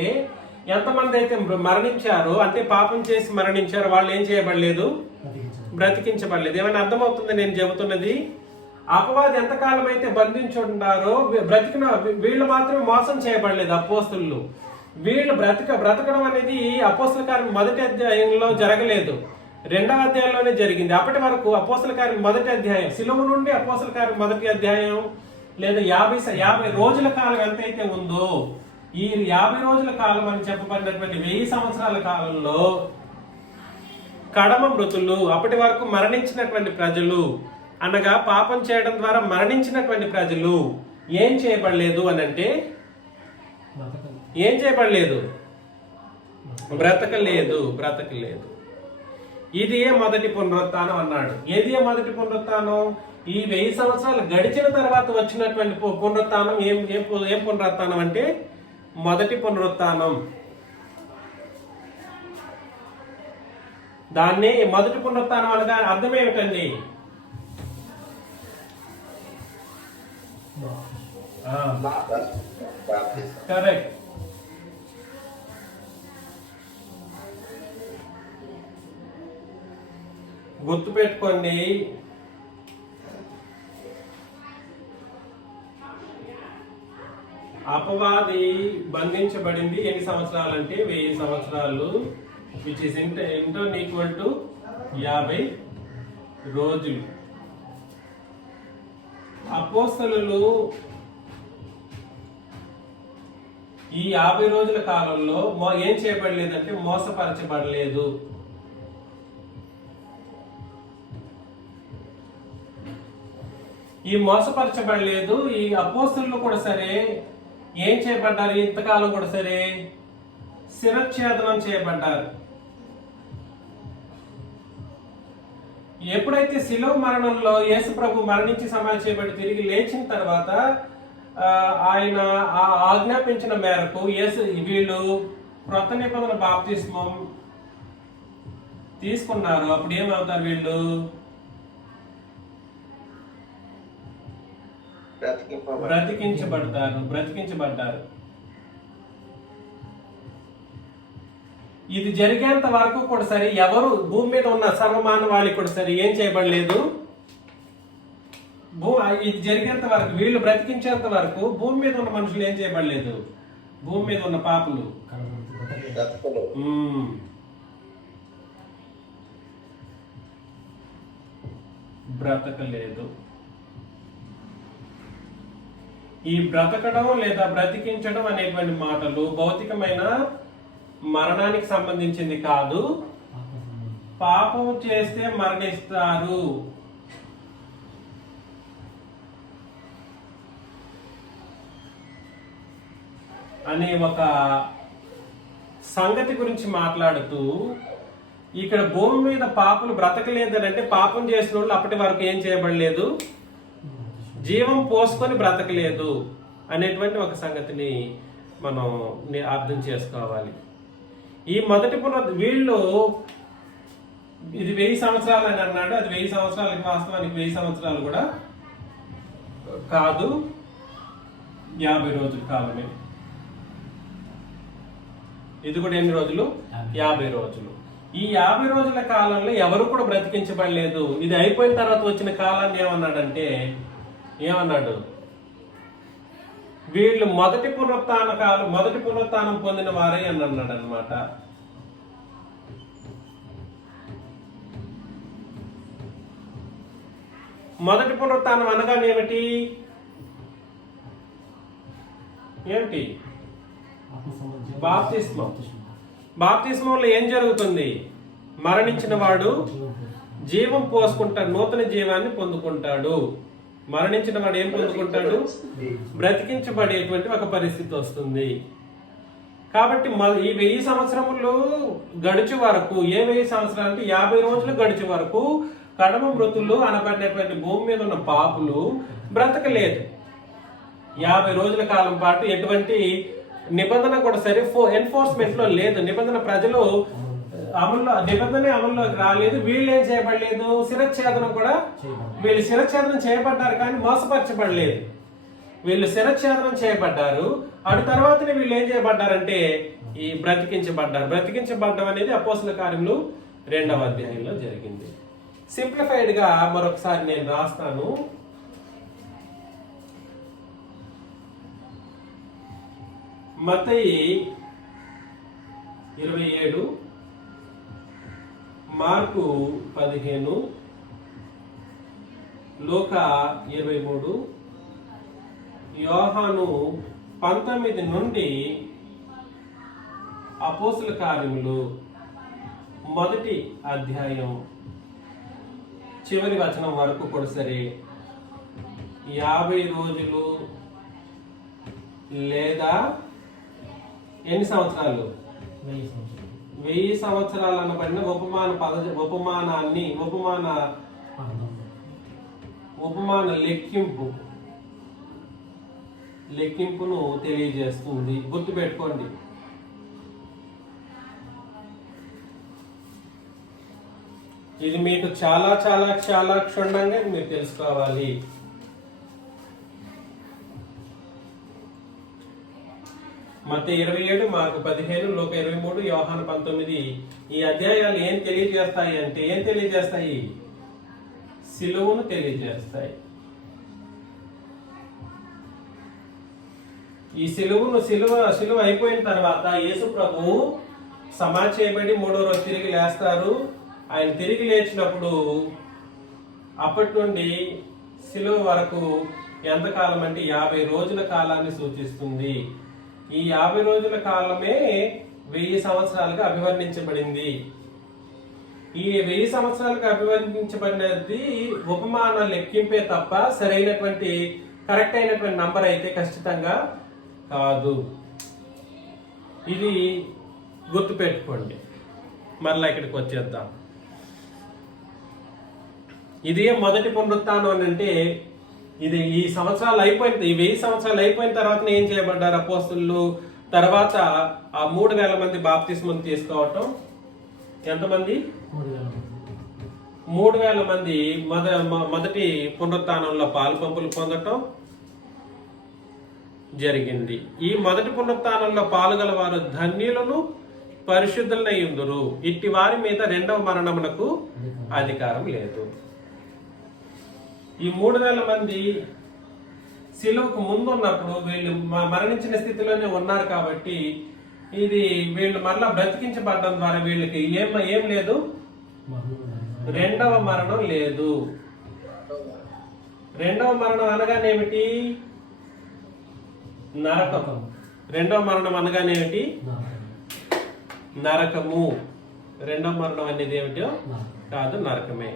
ఎంతమంది అయితే మరణించారో, అంటే పాపం చేసి మరణించారో, వాళ్ళు ఏం చేయబడలేదు? బ్రతికించబడలేదు. ఏమైనా అర్థమవుతుంది నేను చెబుతున్నది? అపవాది ఎంతకాలం అయితే బంధించుంటారో బ్రతికిన వీళ్ళు మాత్రమే మోసం చేయబడలేదు. అపోస్తులు వీళ్ళు బ్రతకడం అనేది అపోస్తల కార్యం 1వ అధ్యాయంలో జరగలేదు, 2వ అధ్యాయంలోనే జరిగింది. అప్పటి వరకు అపోస్తల కార్యం 1వ అధ్యాయం, శిలువ నుండి అపోస్తల కార్యం 1వ అధ్యాయం లేదా 50 రోజుల కాలం ఎంతైతే ఉందో, ఈ 50 రోజుల కాలం అని చెప్పబడినటువంటి 1000 సంవత్సరాల కాలంలో కడమ మృతులు, అప్పటి వరకు మరణించినటువంటి ప్రజలు, అనగా పాపం చేయడం ద్వారా మరణించినటువంటి ప్రజలు ఏం చేయబడలేదు అని అంటే ఏం చేయబడలేదు? బ్రతకలేదు. ఇది మొదటి పునరుత్థానం అన్నాడు. ఏది మొదటి పునరుత్థానం? ఈ 1000 సంవత్సరాలు గడిచిన తర్వాత వచ్చినటువంటి పునరుత్థానం. ఏం పునరుత్థానం అంటే మొదటి పునరుత్థానం. దాన్ని మొదటి పునరుత్థానం అనగా అర్థం ఏమిటండి? కరెక్ట్. గుర్తుపెట్టుకోండి, అపవాది బంధించబడింది ఎన్ని సంవత్సరాలు అంటే 1000 సంవత్సరాలు, which is intern equal to 50 రోజులు. అపోస్తలులు ఈ 50 రోజుల కాలంలో ఏం చేయబడలేదంటే మోసపరచబడలేదు. ఈ మోసపరచబడలేదు. ఈ అపోస్తలులు కూడా సరే ఏం చేయబడ్డారు? ఇంతకాలం కూడా సరే శిరచ్ఛేదనం చేయబడ్డారు. ఎప్పుడైతే శిలువ మరణంలో యేసు ప్రభు మరణించి సమాధి చేయబడి తిరిగి లేచిన తర్వాత ఆయన ఆజ్ఞాపించిన మేరకు వీళ్ళు క్రొత్త నిబంధన బాప్తిస్మం తీసుకున్నారు. అప్పుడు ఏమవుతారు? వీళ్ళు బ్రతికించబడ్డారు. ఇది జరిగేంత వరకు కూడా సరే ఎవరు భూమి మీద ఉన్న సర్వమానవాళి కూడా సరే ఏం చేయబడలేదు. ఇది జరిగేంత వరకు, వీళ్ళు బ్రతికించేంత వరకు భూమి మీద ఉన్న మనుషులు ఏం చేయబడలేదు. భూమి మీద ఉన్న పాపులు బ్రతకలేదు. ఈ బ్రతకడం లేదా బ్రతికించడం అనేటువంటి మాటలు భౌతికమైన మరణానికి సంబంధించింది కాదు. పాపం చేస్తే మరణిస్తారు అనే ఒక సంగతి గురించి మాట్లాడుతూ ఇక్కడ భూమి మీద పాపులు బ్రతకలేదని అంటే పాపం చేసిన వాళ్ళు అప్పటి వరకు ఏం చేయబడలేదు, జీవం పోసుకొని బ్రతకలేదు అనేటువంటి ఒక సంగతిని మనం అర్థం చేసుకోవాలి. ఈ మొదటి వీళ్ళు ఇది 1000 సంవత్సరాలు అని అన్నాడు. అది 1000 సంవత్సరాలకి వాస్తవానికి 1000 సంవత్సరాలు కూడా కాదు, 50 రోజుల కాలమే. ఇది కూడా ఎన్ని రోజులు? 50 రోజులు. ఈ 50 రోజుల కాలంలో ఎవరు కూడా బ్రతికించబడలేదు. ఇది అయిపోయిన తర్వాత వచ్చిన కాలాన్ని ఏమన్నాడు? వీళ్ళు మొదటి పునరుత్థానం పొందిన వారే అని అన్నాడు అనమాట. మొదటి పునరుత్థానం అనగా ఏమిటి? బాప్తిస్మంలో ఏం జరుగుతుంది? మరణించిన వాడు జీవం పోసుకుంటాడు, నూతన జీవాన్ని పొందుకుంటాడు. మరణించిన వాడు ఏం పొందుకుంటాడు? బ్రతికించబడేటువంటి ఒక పరిస్థితి వస్తుంది. కాబట్టి ఈ 1000 సంవత్సరములు గడిచే వరకు, ఏ 1000 సంవత్సరాలు అంటే 50 రోజులు గడిచే వరకు కడమ మృతులు అనబడినటువంటి భూమి మీద ఉన్న పాపులు బ్రతకలేదు. 50 రోజుల కాలం పాటు ఎటువంటి నిబంధన కూడా సరే ఎన్ఫోర్స్మెంట్ లో లేదు. నిబంధన అమల్లోకి రాలేదు. వీళ్ళు ఏం చేయబడలేదు, శిరచ్ఛేదనం కూడా. వీళ్ళు శిరచ్ఛేదనం చేయబడ్డారు కానీ మోసపరచబడలేదు. వీళ్ళు శిరచ్ఛేదనం చేయబడ్డారు. అటు తర్వాతనే వీళ్ళు ఏం చేయబడ్డారంటే ఈ బ్రతికించబడ్డం అనేది అపోస్తలుల కార్యములు 2వ అధ్యాయంలో జరిగింది. సింప్లిఫైడ్ గా మరొకసారి నేను రాస్తాను. మత్తయి 27, మార్కు 15, లూకా 23, యోహాను 19 నుండి అపోస్తలుల కార్యములు 1వ అధ్యాయం చివరి వచనం వరకు కూడా సరే 50 రోజులు లేదా ఎన్ని సంవత్సరాలు? 1000 సంవత్సరాలు అనబడిన ఉపమాన లెక్కింపును తెలియజేస్తుంది. గుర్తుపెట్టుకోండి. ఇది మీకు చాలా చాలా చాలా క్షుణ్ణంగా మీరు తెలుసుకోవాలి. మత్తయి 27, మార్కు 15, లూకా 23, యోహాను 19 ఈ అధ్యాయాలు ఏం తెలియజేస్తాయి? సిలువను తెలియజేస్తాయి. ఈ సిలువ అయిపోయిన తర్వాత యేసు ప్రభు సమాధి చేయబడి 3వ రోజు తిరిగి లేస్తారు. ఆయన తిరిగి లేచినప్పుడు అప్పటి నుండి సిలువ వరకు ఎంతకాలం అంటే 50 రోజుల కాలాన్ని సూచిస్తుంది. ఈ 50 రోజుల కాలమే 1000 సంవత్సరాలుగా అభివర్ణించబడింది. ఈ 1000 సంవత్సరాలుగా అభివర్ణించబడినది ఉపమాన లెక్కింపే తప్ప సరైనటువంటి కరెక్ట్ అయినటువంటి నంబర్ అయితే ఖచ్చితంగా కాదు. ఇది గుర్తుపెట్టుకోండి. మరలా ఇక్కడికి వచ్చేద్దాం. ఇది మొదటి పునరుత్థానం అని అంటే ఇది ఈ సంవత్సరాలు అయిపోయింది. ఈ 1000 సంవత్సరాలు అయిపోయిన తర్వాత ఏం చేయబడ్డారు అపోస్తులు? తర్వాత ఆ 3000 మంది బాప్తిస్మం తీసుకోవటం. ఎంతమంది? 3000 మంది మొదటి పునరుత్థానంలో పాలుపంపులు పొందటం జరిగింది. ఈ మొదటి పునరుత్థానంలో పాల్గొల వారు ధన్యులను పరిశుద్ధులై ఉందురు. ఇట్టి వారి మీద రెండవ మరణమునకు అధికారం లేదు. ఈ 3000 మంది శిలువకు ముందు ఉన్నప్పుడు వీళ్ళు మరణించిన స్థితిలోనే ఉన్నారు కాబట్టి ఇది వీళ్ళు మరలా బ్రతికించబడడం ద్వారా వీళ్ళకి ఏం లేదు, రెండవ మరణం లేదు. రెండవ మరణం అనగానేమిటి? నరకం. రెండవ మరణం అనగానేమిటి? నరకము. రెండవ మరణం అనేది ఏమిటో కాదు, నరకమే.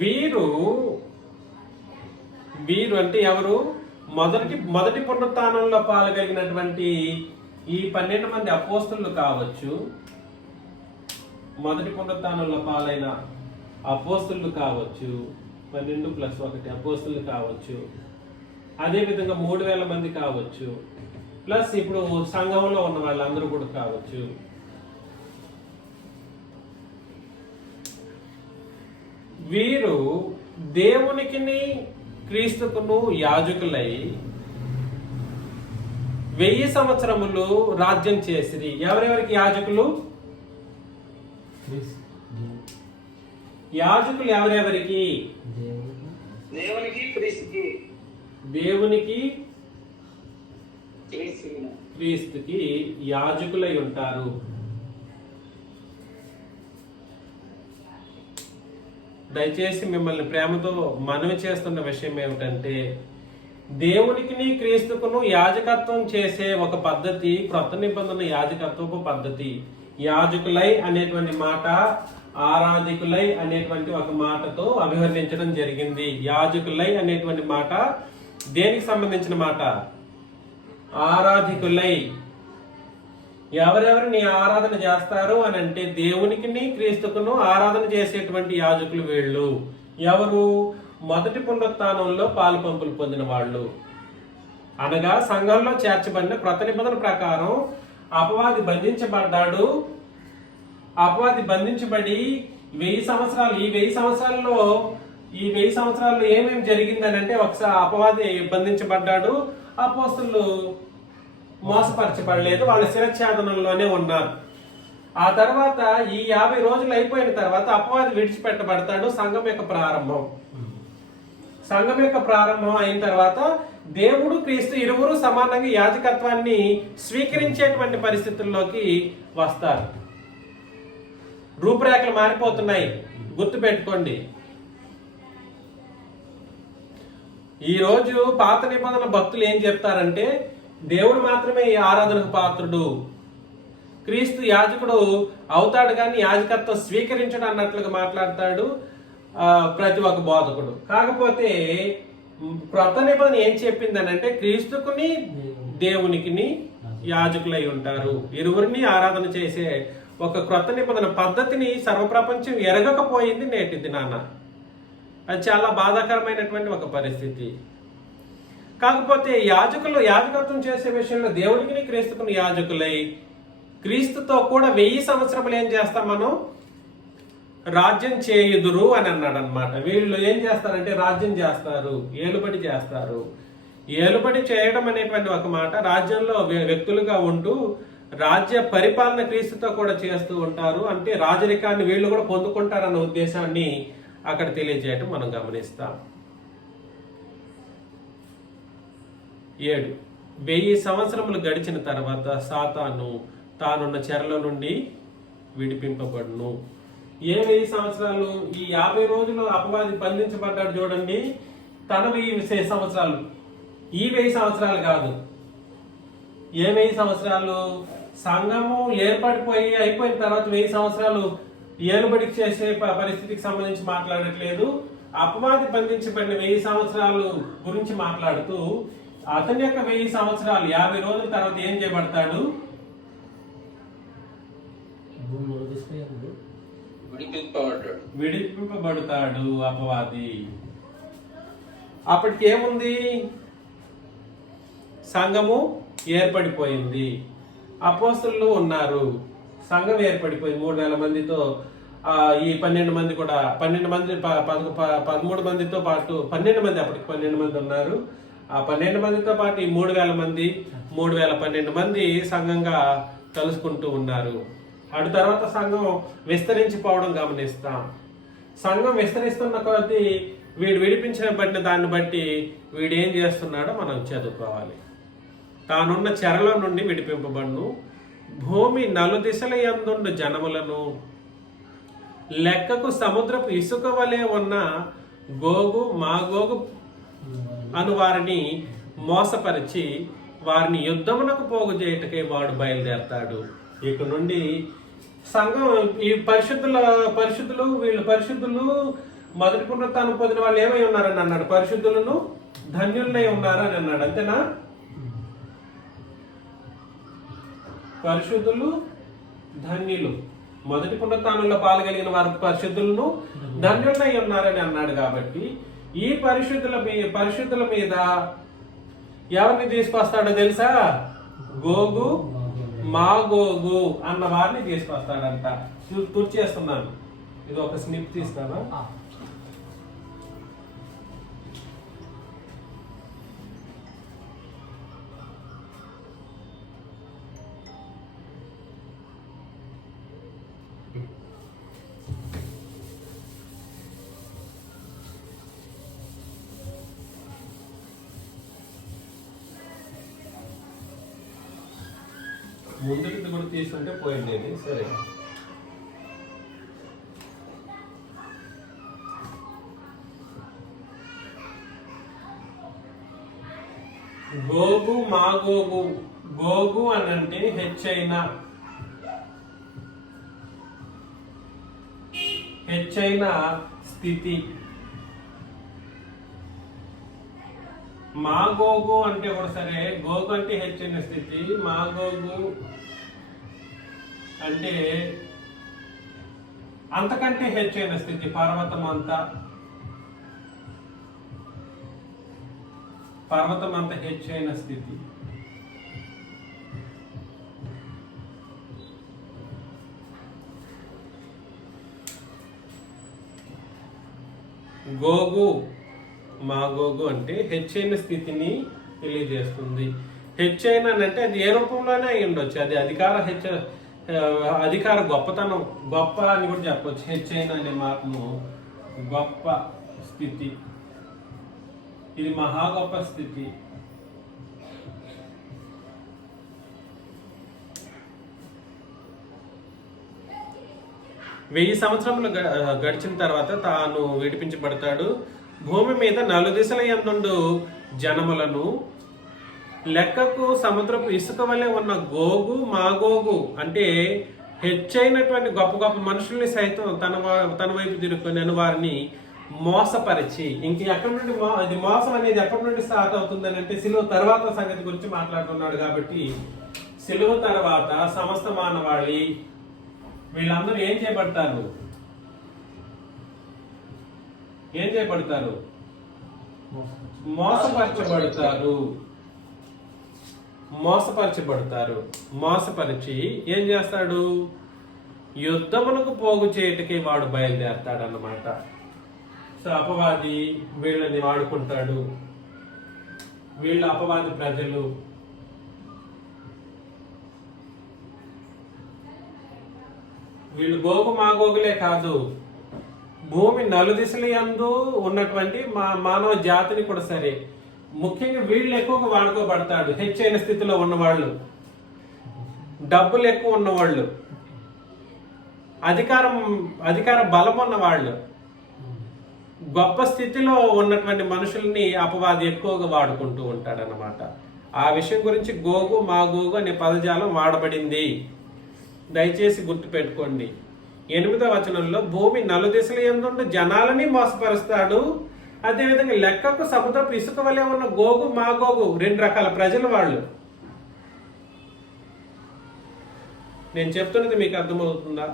వీరు అంటే ఎవరు? మొదటి పునరుత్థానంలో పాల్గొలిగినటువంటి ఈ 12 మంది అపోస్తులు కావచ్చు, మొదటి పునరుత్థానంలో పాలైన అపోస్తులు కావచ్చు, 12+1 అపోస్తులు కావచ్చు, అదే విధంగా 3000 మంది కావచ్చు, ప్లస్ ఇప్పుడు సంఘంలో ఉన్న వాళ్ళందరూ కూడా కావచ్చు. వీరు దేవునికిని క్రీస్తుకును యాజకులై 1000 సంవత్సరములు రాజ్యం చేసిరి. ఎవరెవరికి యాజకులు? యాజకులు ఎవరెవరికి? దేవునికి, క్రీస్తుకి. దేవునికి, క్రీస్తుకి యాజకులై ఉంటారు. దయచేసి మిమ్మల్ని ప్రేమతో మనవి చేస్తున్న విషయం ఏమిటంటే, దేవునికి క్రీస్తుకును యాజకత్వం చేసే ఒక పద్ధతి క్రొత్త నిబంధన యాజకత్వపు పద్ధతి. యాజకులై అనేటువంటి మాట ఆరాధికులై అనేటువంటి ఒక మాటతో అభివర్ణించడం జరిగింది. యాజకులై అనేటువంటి మాట దేనికి సంబంధించిన మాట? ఆరాధికులై. ఎవరెవరిని ఆరాధన చేస్తారు అని అంటే దేవునికి క్రీస్తుకును ఆరాధన చేసేటువంటి యాజకులు వీళ్ళు. ఎవరు? మొదటి పునరుత్థానంలో పాలు పంపులు పొందిన వాళ్ళు, అనగా సంఘంలో చేర్చబడిన క్రొత్త నిబంధన ప్రకారం అపవాది బంధించబడ్డాడు. అపవాది బంధించబడి 1000 సంవత్సరాలు, ఈ 1000 సంవత్సరాల్లో ఏమేమి జరిగిందని అంటే, ఒకసారి అపవాది బంధించబడ్డాడు, అపోస్తలులు మోసపరచబడలేదు, వాళ్ళ శిరఛేదనంలోనే ఉన్నారు. ఆ తర్వాత ఈ 50 రోజులు అయిపోయిన తర్వాత అపవాది విడిచిపెట్టబడతాడు. సంఘం యొక్క ప్రారంభం అయిన తర్వాత దేవుడు క్రీస్తు ఇరువురు సమానంగా యాజకత్వాన్ని స్వీకరించేటువంటి పరిస్థితుల్లోకి వస్తారు. రూపురేఖలు మారిపోతున్నాయి, గుర్తుపెట్టుకోండి. ఈ రోజు పాత నిబంధన భక్తులు ఏం చెప్తారంటే, దేవుడు మాత్రమే ఈ ఆరాధనకు పాత్రుడు, క్రీస్తు యాజకుడు అవుతాడు కానీ యాజకత్వం స్వీకరించడు అన్నట్లుగా మాట్లాడతాడు ప్రతి ఒక్క బోధకుడు. కాకపోతే క్రొత్త నిబంధన ఏం చెప్పిందని అంటే, క్రీస్తుకుని దేవునికి యాజకులై ఉంటారు. ఇరువురిని ఆరాధన చేసే ఒక క్రొత్త నిబంధన పద్ధతిని సర్వప్రపంచం ఎరగకపోయింది నేటి దినాన. అది చాలా బాధాకరమైనటువంటి ఒక పరిస్థితి. కాకపోతే యాజకత్వం చేసే విషయంలో దేవుడికి క్రీస్తుకుని యాజకులై క్రీస్తుతో కూడా 1000 సంవత్సరములు ఏం చేస్తాం మనం? రాజ్యం చేయుదురు అని అన్నాడు అనమాట. వీళ్ళు ఏం చేస్తారంటే రాజ్యం చేస్తారు, ఏలుబడి చేస్తారు. ఏలుబడి చేయడం అనేటువంటి ఒక మాట, రాజ్యంలో వ్యక్తులుగా ఉంటూ రాజ్య పరిపాలన క్రీస్తుతో కూడా చేస్తూ ఉంటారు. అంటే రాజరికాన్ని వీళ్ళు కూడా పొందుకుంటారన్న ఉద్దేశాన్ని అక్కడ తెలియజేయటం మనం గమనిస్తాం. 7 1000 సంవత్సరములు గడిచిన తర్వాత సాతాను తానున్న చెరలో నుండి విడిపింపబడును. ఏ 1000 సంవత్సరాలు? ఈ 50 రోజులు అపవాది బంధించబడ్డాడు చూడండి, తన 1000 సంవత్సరాలు. ఈ 1000 సంవత్సరాలు కాదు, ఏ 1000 సంవత్సరాలు? సంఘము ఏర్పడిపోయి అయిపోయిన తర్వాత 1000 సంవత్సరాలు ఏలుబడికి చేసే పరిస్థితికి సంబంధించి మాట్లాడట్లేదు. అపవాది బంధించబడిన 1000 సంవత్సరాలు గురించి మాట్లాడుతూ అతని యొక్క 1000 సంవత్సరాలు 50 రోజుల తర్వాత ఏం చేయబడతాడు? విడిపింపబడతాడు అపవాది. అప్పటికి ఏముంది? సంఘము ఏర్పడిపోయింది, అపోస్తలులు ఉన్నారు, సంఘం ఏర్పడిపోయింది 3000 మందితో. ఈ 12 మంది కూడా 12 మంది 13 మందితో పాటు 12 మంది, అప్పటికి 12 మంది ఉన్నారు. ఆ 12 మందితో పాటు ఈ 3000 మంది 3012 మంది సంఘంగా కలుసుకుంటూ ఉన్నారు. అటు తర్వాత సంఘం విస్తరించిపోవడం గమనిస్తాం. సంఘం విస్తరిస్తున్న కొద్దీ వీడు విడిపించబడిన దాన్ని బట్టి వీడు ఏం చేస్తున్నాడో మనం చదువుకోవాలి. తానున్న చెరలో నుండి విడిపింపబడును, భూమి నలుదిశల యందుండు జనములను లెక్కకు సముద్రపు ఇసుక వలె ఉన్న గోగు మాగోగు అను వారిని మోసపరిచి వారిని యుద్ధమునకు పోగు చేయుటకై వాడు బయలుదేరతాడు. ఇక నుండి సంఘం ఈ పరిశుద్ధులు వీళ్ళు పరిశుద్ధులు మొదటి పునరుత్థానం పొందిన వాళ్ళు ఏమై ఉన్నారని అన్నాడు? పరిశుద్ధులను ధన్యులై ఉన్నారు అని అన్నాడు. అంతేనా? పరిశుద్ధులు ధన్యులు, మొదటి పునరుత్థానంలో పాల్గొలిగిన వారు పరిశుద్ధులను ధన్యులై ఉన్నారని అన్నాడు. కాబట్టి ఈ పరిశుద్ధుల మీద ఎవరిని తీసుకొస్తాడో తెలుసా? గోగు మాగోగు అన్న వారిని తీసుకొస్తాడంట. తుడిచేస్తున్నాను, ఇది ఒక స్నిప్ తీస్తాను. ముందుకి కూడా తీసుకుంటే పోయిండేది. సరే, గోగు మాగోగు. గోగు అని అంటే హెచ్చైన స్థితి. మాగోగు అంటే కూడా సరే. గోగు అంటే హెచ్చైన స్థితి, మాగోగు అంటే అంతకంటే హెచ్చైన స్థితి. పర్వతం అంతా హెచ్చైన స్థితి. గోగు మాగోగు అంటే హెచ్చైన స్థితిని తెలియజేస్తుంది. హెచ్చైన అంటే అది ఏ రూపంలోనే అయి ఉండొచ్చు. అది అధికార గొప్పతనం, గొప్ప అని కూడా చెప్పవచ్చు. హెచ్చైన అనే మాటను గొప్ప స్థితి, ఇది మహా గొప్ప స్థితి. వెయ్యి సంవత్సరములు గడిచిన తర్వాత తాను విడిపించబడతాడు. భూమి మీద నలుదిశల యందుండు జనములను లెక్కకు సముద్రపు ఇసుక వలె ఉన్న గోగు మాగోగు అంటే హెచ్చైనటువంటి గొప్ప గొప్ప మనుషుల్ని సైతం తన వైపు తిరుగుకొని వారిని మోసపరిచి, ఇంక ఎక్కడి నుండి అది మోసం అనేది ఎక్కడి నుండి స్టార్ట్ అవుతుందని అంటే సిలువ తర్వాత సంగతి గురించి మాట్లాడుతున్నాడు. కాబట్టి సిలువ తర్వాత సమస్త మానవాళి వీళ్ళందరూ ఏం చేయబడతారు? మోసపరచబడతారు. మోసపరిచి ఏం చేస్తాడు? యుద్ధమునకు పోగు చేయటకి వాడు బయలుదేరతాడు అన్నమాట. సో అపవాది వీళ్ళని వాడుకుంటాడు. వీళ్ళు అపవాది ప్రజలు. వీళ్ళు గోగు మాగోగులే కాదు, భూమి నలుదిశల యందు ఉన్నటువంటి మానవ జాతిని కూడా సరే. ముఖ్యంగా వీళ్ళు ఎక్కువగా వాడుకోబడతాడు. హెచ్చైన స్థితిలో ఉన్నవాళ్ళు, డబ్బులు ఎక్కువ ఉన్నవాళ్ళు, అధికార బలం ఉన్నవాళ్ళు, గొప్ప స్థితిలో ఉన్నటువంటి మనుషుల్ని అపవాది ఎక్కువగా వాడుకుంటూ ఉంటాడు అన్నమాట. ఆ విషయం గురించి గోగు మాగోగు అనే పదజాలం వాడబడింది. దయచేసి గుర్తుపెట్టుకోండి. 8వ వచనంలో భూమి నలుదిశల యందుండు జనాలని మోసపరుస్తాడు. అదేవిధంగా లెక్కకు సముద్రపు ఇసుక వలె ఉన్న గోగు మాగోగు 2 రకాల ప్రజలు వాళ్ళు. నేను చెప్తున్నది మీకు అర్థమవుతుందా?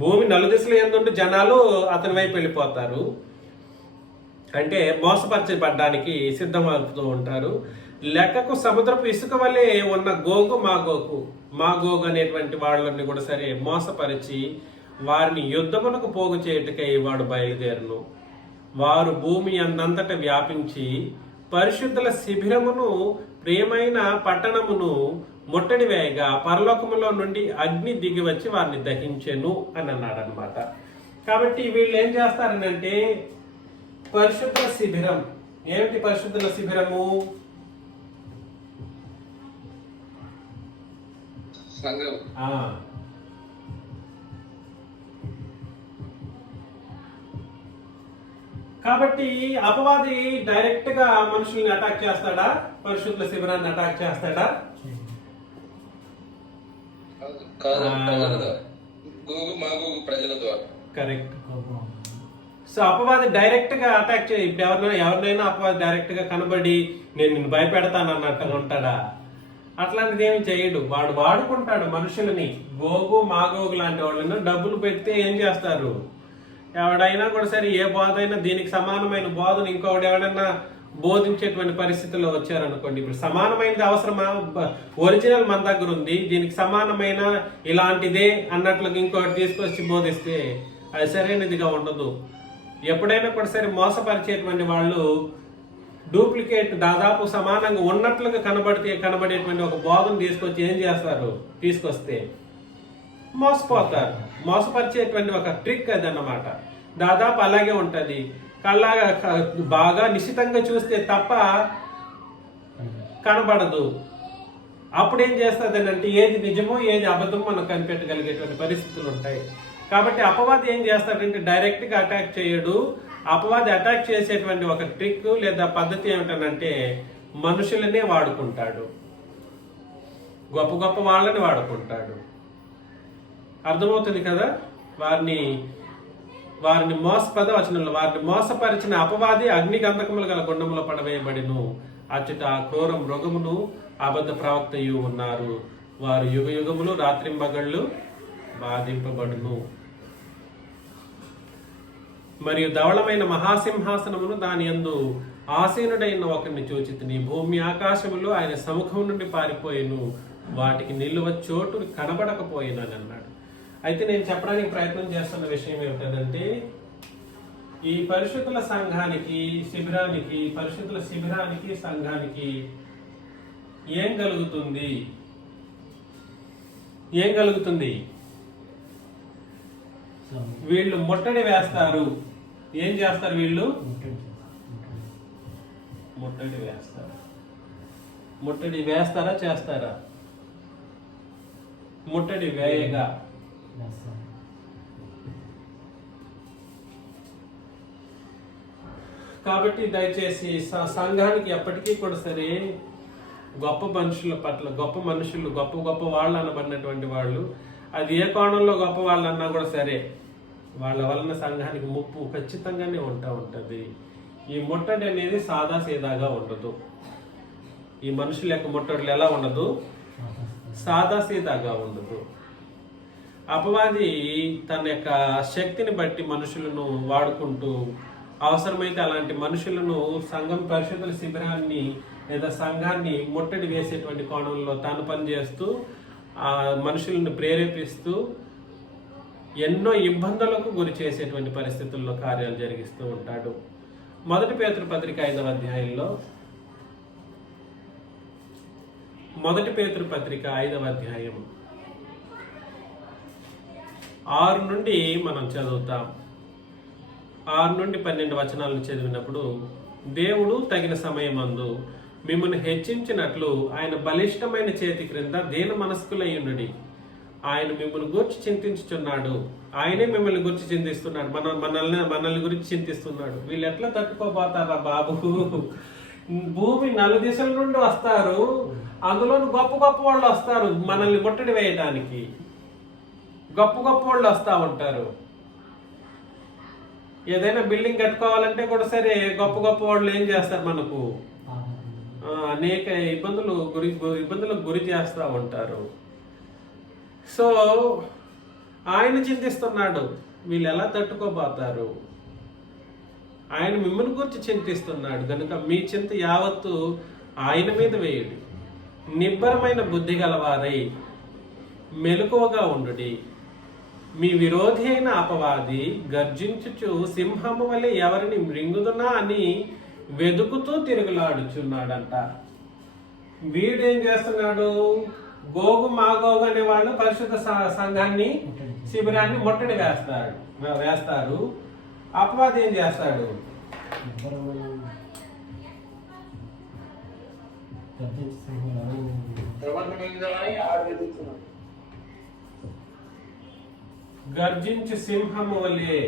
భూమి నలుదిశల యందుండు జనాలు అతని వైపు వెళ్ళిపోతారు, అంటే మోసపరచబడ్డానికి సిద్ధమవుతూ ఉంటారు. లెక్కకు సముద్రపు ఇసుక వలె ఉన్న గోగు మాగోగు అనేటువంటి వాళ్ళని కూడా సరే మోసపరిచి వారిని యుద్ధమునకు పోగు చేయుటకై వాడు బయలుదేరును. వారు భూమి అందంతట వ్యాపించి పరిశుద్ధుల శిబిరమును ప్రియమైన పట్టణమును ముట్టడి వేయగా పరలోకములో నుండి అగ్ని దిగి వచ్చి వారిని దహించెను అని అన్నాడు అనమాట. కాబట్టి వీళ్ళు ఏం చేస్తారనంటే పరిశుద్ధుల శిబిరం. ఏమిటి పరిశుద్ధుల శిబిరము? సంఘం. కాబట్టి అపవాది డైరెక్ట్ గా మనుషుల్ని అటాక్ చేస్తాడా? పరిశుద్ధుల శిబిరాన్ని అటాక్ చేస్తాడా? కరెక్ట్. సో అపవాది డైరెక్ట్ గా అటాక్ చేయి. ఇప్పుడు ఎవరినైనా అపవాది డైరెక్ట్ గా కనబడి నేను నిన్ను భయపెడతాను అన్నట్టుగా ఉంటాడా? అట్లాంటిది ఏమి చేయడు. వాడు వాడుకుంటాడు మనుషులని. గోగు మాగోగు లాంటి వాళ్ళని డబ్బులు పెడితే ఏం చేస్తారు? ఎవడైనా కూడా సరే ఏ బోధ అయినా దీనికి సమానమైన బోధను ఇంకొకటి ఎవడైనా బోధించేటువంటి పరిస్థితుల్లో వచ్చారనుకోండి, ఇప్పుడు సమానమైనది అవసరమా? ఒరిజినల్ మన దగ్గర ఉంది, దీనికి సమానమైన ఇలాంటిదే అన్నట్లుగా ఇంకొకటి తీసుకొచ్చి బోధిస్తే అది సరైనదిగా ఉండదు. ఎప్పుడైనా కూడా సరే మోసపరిచేటువంటి వాళ్ళు డూప్లికేట్ దాదాపు సమానంగా ఉన్నట్లుగా కనబడేటువంటి ఒక బోధను తీసుకొచ్చి ఏం చేస్తారు? తీసుకొస్తే మోసపోతారు. మోసపరిచేటువంటి ఒక ట్రిక్ అది అన్నమాట. దాదాపు అలాగే ఉంటది. కళ్ళగా బాగా నిశ్చితంగా చూస్తే తప్ప కనబడదు. అప్పుడు ఏం చేస్తుంది అంటే ఏది నిజమో ఏది అబద్ధమో మనం కనిపెట్టగలిగేటువంటి పరిస్థితులు ఉంటాయి. కాబట్టి అపవాది ఏం చేస్తాడంటే డైరెక్ట్ గా అటాక్ చేయడు. అపవాది అటాక్ చేసేటువంటి ఒక ట్రిక్ లేదా పద్ధతి ఏమిటనంటే మనుషులనే వాడుకుంటాడు, గొప్ప గొప్ప వాళ్ళని వాడుకుంటాడు. అర్థమవుతుంది కదా? వారిని వచనంలో వారిని మోసపరిచిన అపవాది అగ్ని గంధకములు గల గుండములో పడవేయబడిను. అచ్చట క్రూర మృగమును అబద్ధ ప్రవక్తయు ఉన్నారు. వారు యుగ యుగములు రాత్రింబగళ్ళు బాధింపబడును. మరియు ధవళమైన మహాసింహాసనమును దాని యందు ఆసీనుడైన ఒకరిని చూచితిని. భూమి ఆకాశములు ఆయన సముఖం నుండి పారిపోయిను, వాటికి నిలువ చోటు కనబడకపోయిను అని అన్నాడు. అయితే నేను చెప్పడానికి ప్రయత్నం చేస్తున్న విషయం ఏమిటంటే ఈ పరిశుద్ధుల శిబిరానికి సంఘానికి ఏం కలుగుతుంది? వీళ్ళు ముట్టడి వేస్తారు. ఏం చేస్తారు వీళ్ళు? ముట్టడి వేస్తారు. ముట్టడి వేస్తారా చేస్తారా? ముట్టడి వేయగా కాబట్టి దయచేసి సంఘానికి ఎప్పటికీ కూడా సరే గొప్ప మనుషుల పట్ల గొప్ప వాళ్ళు అనబడినటువంటి వాళ్ళు, అది ఏ కోణంలో గొప్ప వాళ్ళు అన్నా కూడా సరే వాళ్ళ వలన సంఘానికి ముప్పు ఖచ్చితంగానే ఉంటది. ఈ ముట్టడి అనేది సాదా సీదాగా ఉండదు. ఈ మనుషుల యొక్క ముట్టడులు ఎలా ఉండదు? సాదా సీదాగా ఉండదు. అపవాది తన యొక్క శక్తిని బట్టి మనుషులను వాడుకుంటూ అవసరమైతే అలాంటి మనుషులను సంఘం పరిశుద్ధుల శిబిరాన్ని లేదా సంఘాన్ని ముట్టడి వేసేటువంటి కోణంలో తాను పనిచేస్తూ ఆ మనుషులను ప్రేరేపిస్తూ ఎన్నో ఇబ్బందులకు గురి చేసేటువంటి పరిస్థితుల్లో కార్యాలు జరిగిస్తూ ఉంటాడు. 1 పేతురు పత్రిక 5వ అధ్యాయంలో 1 పేతురు పత్రిక 5వ అధ్యాయం 6 నుండి మనం చదువుతాం. 6 నుండి 12 వచనాలను చదివినప్పుడు, దేవుడు తగిన సమయమందు మిమ్మల్ని హెచ్చించినట్లు ఆయన బలిష్టమైన చేతి క్రింద దీన మనస్కులయ్యుండుడి. ఆయన మిమ్మల్ని గురించి చింతించుచున్నాడు. ఆయనే మిమ్మల్ని గురించి చింతిస్తున్నాడు. మనల్ని గురించి చింతిస్తున్నాడు. వీళ్ళు ఎట్లా తట్టుకోబోతారా బాబు? భూమి నలుదిశల నుండి వస్తారు, అందులో గొప్ప గొప్ప వాళ్ళు వస్తారు మనల్ని ముట్టడి వేయడానికి. గొప్ప గొప్ప వాళ్ళు వస్తూ ఉంటారు. ఏదైనా బిల్డింగ్ కట్టుకోవాలంటే కూడా సరే గొప్ప గొప్ప వాళ్ళు ఏం చేస్తారు, మనకు అనేక ఇబ్బందులకు గురి చేస్తూ ఉంటారు. సో ఆయన చింతిస్తున్నాడు వీళ్ళు ఎలా తట్టుకోబోతారు. ఆయన మిమ్మల్ని గురించి చింతిస్తున్నాడు కనుక మీ చింత యావత్తు ఆయన మీద వేయుడి. నిబ్బరమైన బుద్ధి గలవారై మెలకువగా ఉండుడి. మీ విరోధి అయిన అపవాది గర్జించుచు సింహము వలె ఎవరిని మృంగుదునా అని వెదుకుతూ తిరుగులాడుచున్నాడంట. వీడేం చేస్తున్నాడు, గోగు మాగోగు అనే వాళ్ళు పరిశుద్ధ సంఘాన్ని శిబిరాన్ని ముట్టడి వేస్తారు. అపవాది ఏం చేస్తాడు, గర్జించు సింహము వలె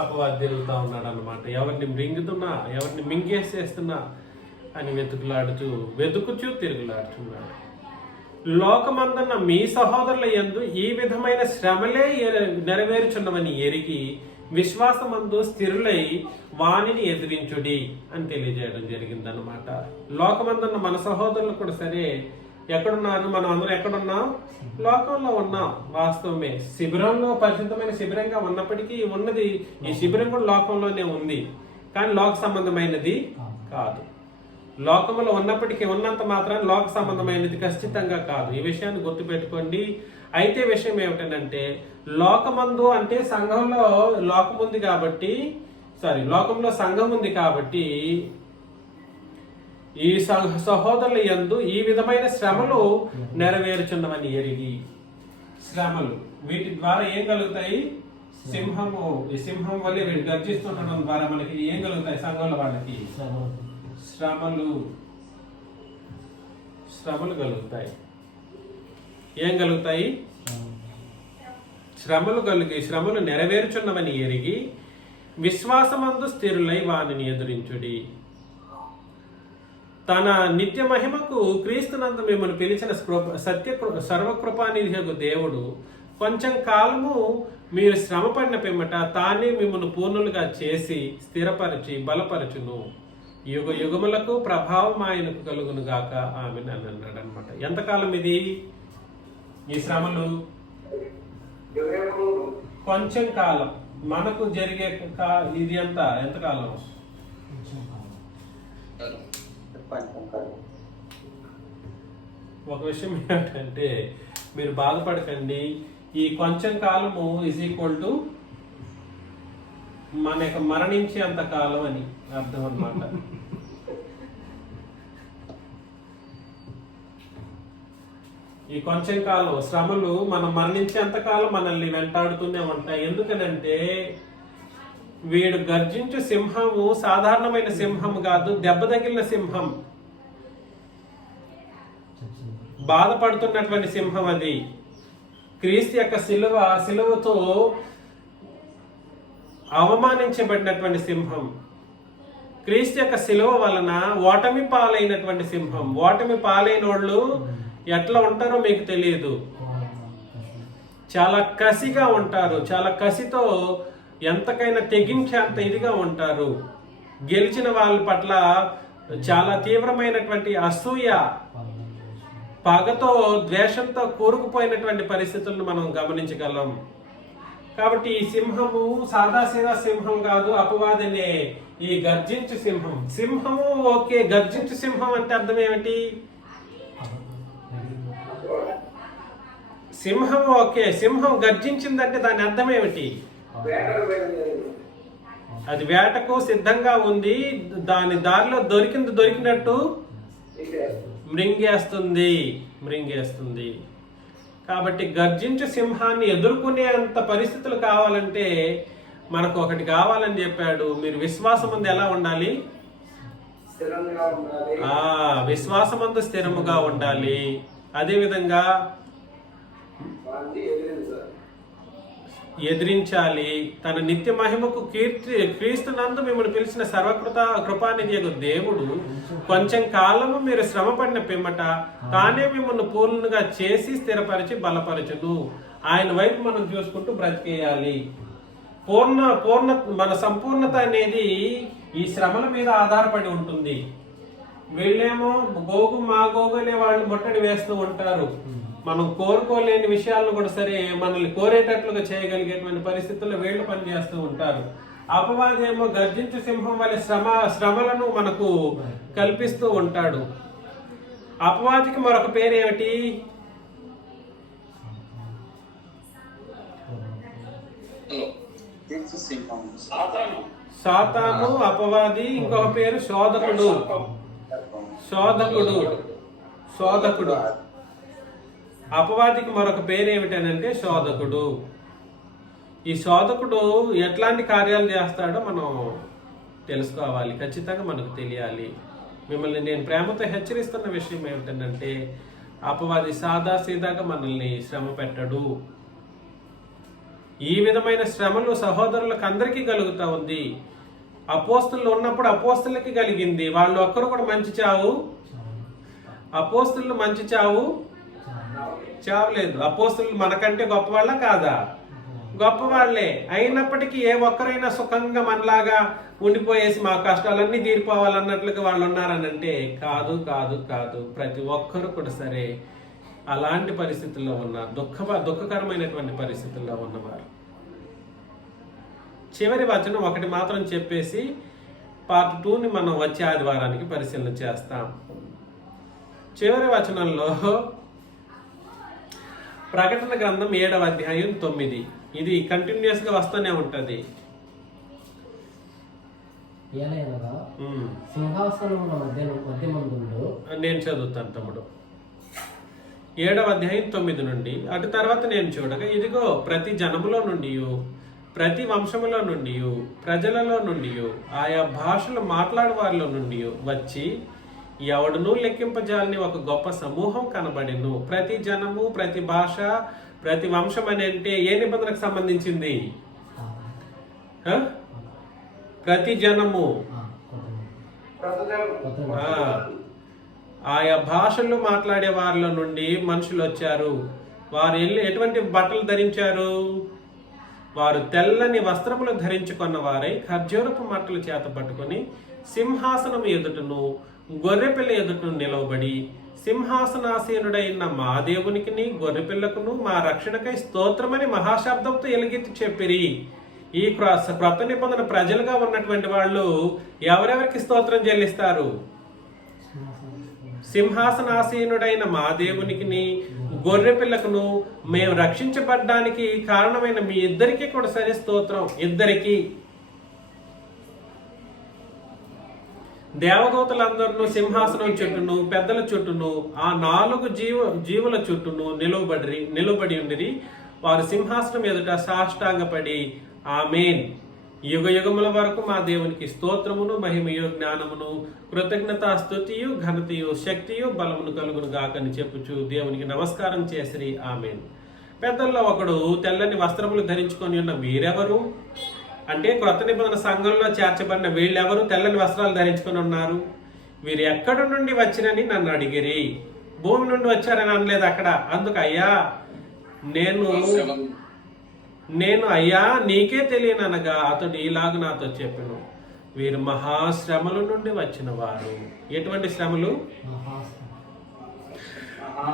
అపవాది తిరుగుతా ఉన్నాడు అన్నమాట. ఎవరిని మృంగుతున్నా, ఎవరిని మింగేసేస్తున్నా అని వెతుకుచూ తిరుగులాడుచున్నాడు. లోకమందున్న మీ సహోదరుల యందు ఈ విధమైన శ్రమలే నెరవేరుచున్నవని ఎరిగి విశ్వాసమందు స్థిరులై వానిని ఎదిరించుడి అని తెలియజేయడం జరిగిందనమాట. లోకమందున్న మన సహోదరులు కూడా సరే ఎక్కడున్నారు, మనం అందరం ఎక్కడున్నాం, లోకంలో ఉన్నాం. వాస్తవమే, శిబిరంలో పరిశుద్ధమైన శిబిరంగా ఉన్నప్పటికీ ఉన్నది ఈ శిబిరం కూడా లోకంలోనే ఉంది, కానీ లోక సంబంధమైనది కాదు. లోకంలో ఉన్నప్పటికీ ఉన్నంత మాత్రం లోక సంబంధమైనది ఖచ్చితంగా కాదు. ఈ విషయాన్ని గుర్తుపెట్టుకోండి. అయితే విషయం ఏమిటంటే, లోకమందు అంటే సంఘంలో లోకం ఉంది కాబట్టి, లోకంలో సంఘం ఉంది కాబట్టి ఈ సహోదరుల యందు ఈ విధమైన శ్రమలు నెరవేరుచున్నవని ఎరిగి. శ్రమలు వీటి ద్వారా ఏం కలుగుతాయి, ఈ సింహం వల్ల వీడు గర్జిస్తుండడం ద్వారా మనకి ఏం కలుగుతాయి, సంఘంలో వాళ్ళకి శ్రమలు కలుగుతాయి. ఏం కలుగుతాయి, శ్రమలు నెరవేర్చున్నవని ఎరిగి విశ్వాసమందు స్థిరులై వానిని ఎదురించుడి. తన నిత్య మహిమకు క్రీస్తునందు మిమ్మల్ని పిలిచిన సర్వకృపానిధియగు దేవుడు కొంచెం కాలము మీరు శ్రమపడిన పిమ్మట తానే మిమ్మల్ని పూర్ణులుగా చేసి స్థిరపరిచి బలపరచును. యుగ యుగములకు ప్రభావం ఆయనకు కలుగును గాక ఆమెన్ అని అన్నాడు అనమాట. ఎంతకాలం ఇది ఈ శ్రమలు? కొంచెం కాలం. మనకు జరిగే ఇది ఎంతకాలం? ఒక విషయం ఏంటంటే, మీరు బాధపడకండి. ఈ కొంచెం కాలము ఈజ్ ఈక్వల్ టు మన యొక్క మరణించే అంత కాలం అని అర్థం అన్నమాట. ఈ కొంచెం కాలం శ్రమలు మనం మరణించేంత కాలం మనల్ని వెంటాడుతూనే ఉంటాయి. ఎందుకనంటే వీడు గర్జించు సింహము సాధారణమైన సింహం కాదు, దెబ్బ తగిలిన సింహం, బాధపడుతున్నటువంటి సింహం. అది క్రీస్తు యొక్క సిలువతో అవమానించబడినటువంటి సింహం. క్రీస్తు యొక్క సిలువ వలన ఓటమి పాలైనటువంటి సింహం. ఓటమి పాలైన వాళ్ళు ఎట్లా ఉంటారో మీకు తెలియదు. చాలా కసిగా ఉంటారు, చాలా కసితో ఎంతకైనా తెగించేంత ఇదిగా ఉంటారు. గెలిచిన వాళ్ళ పట్ల చాలా తీవ్రమైనటువంటి అసూయ, పగతో, ద్వేషంతో కూరుకుపోయినటువంటి పరిస్థితులను మనం గమనించగలం. కాబట్టి ఈ సింహము సాదాసీదా సింహం కాదు, అపవాదనే ఈ గర్జించు సింహం. సింహము ఓకే, గర్జించు సింహం అంటే అర్థం ఏమిటి? సింహం ఓకే, సింహం గర్జించిందంటే దాని అర్థం ఏమిటి? అది వేటకు సిద్ధంగా ఉంది, దాని దారిలో దొరికినట్టు మృంగేస్తుంది. కాబట్టి గర్జించు సింహాన్ని ఎదుర్కొనే అంత పరిస్థితులు కావాలంటే మనకు ఒకటి కావాలని చెప్పాడు. మీరు విశ్వాసమందు ఎలా ఉండాలి? విశ్వాసమందు స్థిరముగా ఉండాలి. అదేవిధంగా ఎదిరించాలి. తన నిత్య మహిమకు క్రీస్తునందు మిమ్మల్ని పిలిచిన కృపానిధి దేవుడు కొంచెం కాలము మీరు శ్రమ పడిన పిమ్మట తానే మిమ్మల్ని పూర్ణంగా చేసి స్థిరపరిచి బలపరచును. ఆయన వైపు మనం చూసుకుంటూ బ్రతికేయాలి. మన సంపూర్ణత అనేది ఈ శ్రమల మీద ఆధారపడి ఉంటుంది. వీళ్ళేమో గోగులే వాళ్ళు ముట్టడి వేస్తూ ఉంటారు. మనం కోరుకోలేని విషయాలను కూడా సరే మనల్ని కోరేటట్లుగా చేయగలిగేటువంటి పరిస్థితుల్లో వీళ్ళు పనిచేస్తూ ఉంటారు. అపవాదేమో గర్జించు సింహం వల్ల శ్రమలను మనకు కల్పిస్తూ ఉంటాడు. అపవాదికి మరొక పేరు ఏమిటి? సాతాను, అపవాది. ఇంకొక పేరు శోధకుడు. అపవాదికి మరొక పేరు ఏమిటనంటే శోధకుడు. ఈ శోధకుడు ఎట్లాంటి కార్యాలు చేస్తాడో మనం తెలుసుకోవాలి, ఖచ్చితంగా మనకు తెలియాలి. మిమ్మల్ని నేను ప్రేమతో హెచ్చరిస్తున్న విషయం ఏమిటంటే అపవాది సాదాసీదాగా మనల్ని శ్రమ పెట్టడు. ఈ విధమైన శ్రమలు సహోదరులకు అందరికీ కలుగుతా ఉంది. అపోస్తులు ఉన్నప్పుడు అపోస్తులకి కలిగింది. వాళ్ళు ఒక్కరు కూడా మంచి చావు, అపోస్తులు మంచి చావలేదు. అపోస్తులు మనకంటే గొప్పవాళ్ళ కాదా? గొప్పవాళ్లే. అయినప్పటికీ ఏ ఒక్కరైనా సుఖంగా మనలాగా ఉండిపోయేసి మా కష్టాలన్నీ తీరిపోవాలన్నట్లుగా వాళ్ళు ఉన్నారనంటే కాదు కాదు కాదు. ప్రతి ఒక్కరు కూడా సరే అలాంటి పరిస్థితుల్లో ఉన్నారు, దుఃఖకరమైనటువంటి పరిస్థితుల్లో ఉన్నవారు. చివరి వచనం ఒకటి మాత్రం చెప్పేసి పార్ట్ 2ని మనం వచ్చే ఆదివారానికి పరిశీలన చేస్తాం. చివరి వచనంలో ప్రకటన గ్రంథం 7వ అధ్యాయం 9. ఇది కంటిన్యూస్ గా వస్తూనే ఉంటది. నేను చదువుతాను తమ్ముడు. 7వ అధ్యాయం 9 నుండి అటు తర్వాత నేను చూడగా ఇదిగో ప్రతి జనములో నుండి, ప్రతి వంశములో నుండి, ప్రజలలో నుండి, ఆయా భాషలు మాట్లాడే వారిలో నుండి వచ్చి ఎవడునూ లెక్కింపజాలని ఒక గొప్ప సమూహం కనబడెను. ప్రతి జనము, ప్రతి భాష, ప్రతి వంశం అని అంటే ఏ నిబంధనకు సంబంధించింది? ప్రతి జనము, ఆయా భాషలు మాట్లాడే వారిలో నుండి మనుషులు వచ్చారు. వారు ఎటువంటి బట్టలు ధరించారు? వారు తెల్లని వస్త్రములు ధరించుకున్న వారై ఖర్జూరపు మట్టలు చేత పట్టుకొని సింహాసనం ఎదుటను గొర్రెపిల్ల ఎదుటను నిలవబడి సింహాసనాసీనుడైన మా దేవునికిని గొర్రెపిల్లకును మా రక్షణకై స్తోత్రమని మహాశబ్దంతో ఎలుగెత్తి చెప్పిరి. ఈ క్రొత్త నిబంధన ప్రజలుగా ఉన్నటువంటి వాళ్ళు ఎవరెవరికి స్తోత్రం చెల్లిస్తారు? సింహాసనాసీనుడైన మా దేవునికిని గొర్రె పిల్లకును మేము రక్షించబడ్డానికి కారణమైన మీ ఇద్దరికి కూడా సరే స్తోత్రం. ఇద్దరికి. దేవదూతలందరూ సింహాసనం చుట్టూను పెద్దల చుట్టూను ఆ 4 జీవుల చుట్టూను నిలువబడి ఉండిరి. వారు సింహాసనం ఎదుట సాష్టాంగపడి ఆమేన్, యుగ యుగముల వరకు మా దేవునికి స్తోత్రమును మహిమయు జ్ఞానమును కృతజ్ఞత స్తుతియు ఘనతయు శక్తియు బలమును కలుగును గాకని చెప్పుచు దేవునికి నమస్కారం చేసిరి. ఆమేన్. పెద్దల్లో ఒకడు తెల్లని వస్త్రములు ధరించుకొని ఉన్న వీరెవరు అంటే క్రొత్త నిబంధన సంఘంలో చేర్చబడిన వీళ్ళెవరు తెల్లని వస్త్రాలు ధరించుకొని ఉన్నారు? వీరు ఎక్కడి నుండి వచ్చిరని నన్ను అడిగిరి. భూమి నుండి వచ్చారని అనలేదు అక్కడ. అందుకు అయ్యా నేను అయ్యా నీకే తెలియననగా అతడు ఇలాగ నాతో చెప్పెను, వీరు మహాశ్రమల నుండి వచ్చిన వారు. ఎటువంటి శ్రమలు?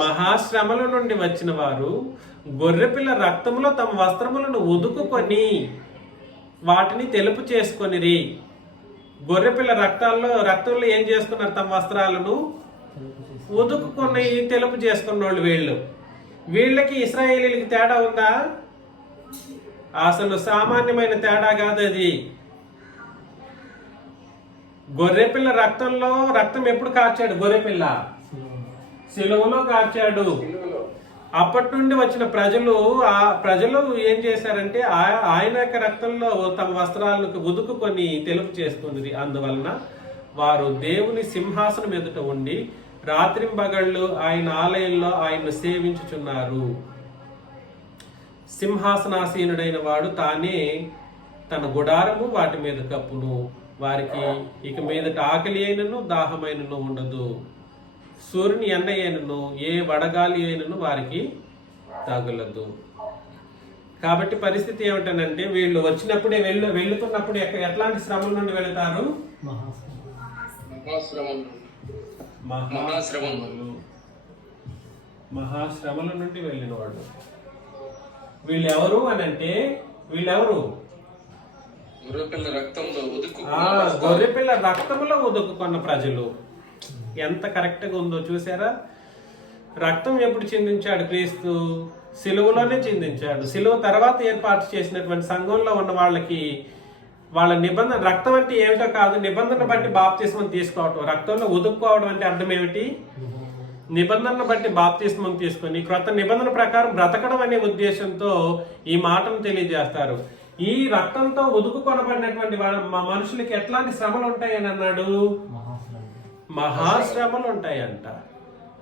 మహాశ్రమల నుండి వచ్చిన వారు గొర్రెపిల్ల రక్తములో తమ వస్త్రములను ఉదుకుకొని వాటిని తెలుపు చేసుకొనిరి. గొర్రెపిల్ల రక్తంలో ఏం చేసుకున్నారు? తమ వస్త్రాలను ఉదుకుకొని తెలుపు చేసుకున్న వాళ్ళు వీళ్ళు. వీళ్ళకి ఇశ్రాయేలీలకి తేడా ఉందా? అసలు సామాన్యమైన తేడా కాదు అది. గొర్రెపిల్ల రక్తం ఎప్పుడు కార్చాడు? గొర్రెపిల్ల సిలువలో కార్చాడు. అప్పటి నుండి వచ్చిన ప్రజలు ఏం చేశారంటే ఆయన యొక్క రక్తంలో తమ వస్త్రాలను ఉదుకుకొని తెలుపు చేసుకుంది. అందువలన వారు దేవుని సింహాసనం ఎదుట ఉండి రాత్రింబగళ్ళు ఆయన ఆలయంలో ఆయన్ను సేవించుచున్నారు. సింహాసనాసీనుడైన వాడు తానే తన గుడారము వాటి మీద కప్పును, వారికి ఇక మీదట ఆకలి అయినను దాహమైనను ఉండదు, సూర్యుని ఎండ అయినను ఏ వడగాలి అయినను వారికి తగులదు. కాబట్టి పరిస్థితి ఏమిటనంటే వీళ్ళు వచ్చినప్పుడే వెళ్తున్నప్పుడు ఎట్లాంటి శ్రమల నుండి వెళతారు? మహాశ్రమల నుండి వెళ్ళిన వాడు. వీళ్ళెవరు అని అంటే వీళ్ళెవరు? గొర్రెపిల్ల రక్తంలో ఉదుక్కున్న ప్రజలు. ఎంత కరెక్ట్ గా ఉందో చూసారా? రక్తం ఎప్పుడు చిందించాడు క్రీస్తు? సిలువలోనే చిందించాడు. సిలువ తర్వాత ఏర్పాటు చేసినటువంటి సంఘంలో ఉన్న వాళ్ళకి వాళ్ళ నిబంధన, రక్తం అంటే ఏమిటో కాదు, నిబంధన బట్టి బాప్తిస్మం తీసుకోవటం. రక్తంలో ఉదుక్కోవడం అంటే అర్థం ఏమిటి? నిబంధనను బట్టి బాప్తిస్మం తీసుకొని క్రొత్త నిబంధన ప్రకారం బ్రతకడం అనే ఉద్దేశంతో ఈ మాటను తెలియజేస్తారు. ఈ రక్తంతో ఉదుకు కొనబడినటువంటి మనుషులకి ఎట్లాంటి శ్రమలు ఉంటాయని అన్నాడు? మహాశ్రమలు ఉంటాయంట.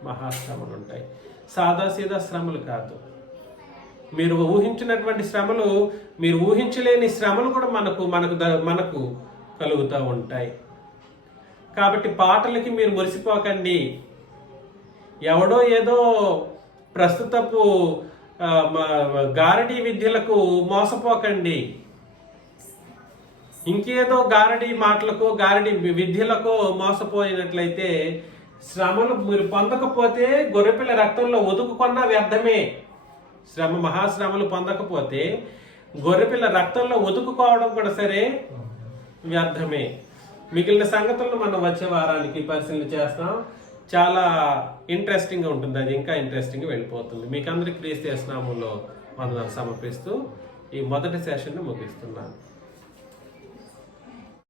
మహాశ్రమలు ఉంటాయి, సాదాసీదా శ్రమలు కాదు. మీరు ఊహించినటువంటి శ్రమలు, మీరు ఊహించలేని శ్రమలు కూడా మనకు కలుగుతూ ఉంటాయి. కాబట్టి పాటలకి మీరు మురిసిపోకండి. ఎవడో ఏదో ప్రస్తుతపు గారడీ విద్యలకు మోసపోకండి. ఇంకేదో గారడీ మాటలకు, గారడీ విద్యలకు మోసపోయినట్లయితే శ్రమలు మీరు పొందకపోతే గొర్రెపిల్ల రక్తంలో ఒదుకుకొన్న వ్యర్థమే. మహాశ్రమలు పొందకపోతే గొర్రెపిల్ల రక్తంలో ఒదుకుకోవడం కూడా సరే వ్యర్థమే. మిగిలిన సంగతులను మనం వచ్చే వారానికి పరిశీలన చేస్తాం. చాలా ఇంట్రెస్టింగ్గా ఉంటుంది, అది ఇంకా ఇంట్రెస్టింగ్గా వెళ్ళిపోతుంది. మీకు అందరికీ క్రీస్తు యేసు నామములో వందనాలు సమర్పిస్తూ ఈ మొదటి సెషన్ని ముగిస్తున్నాను.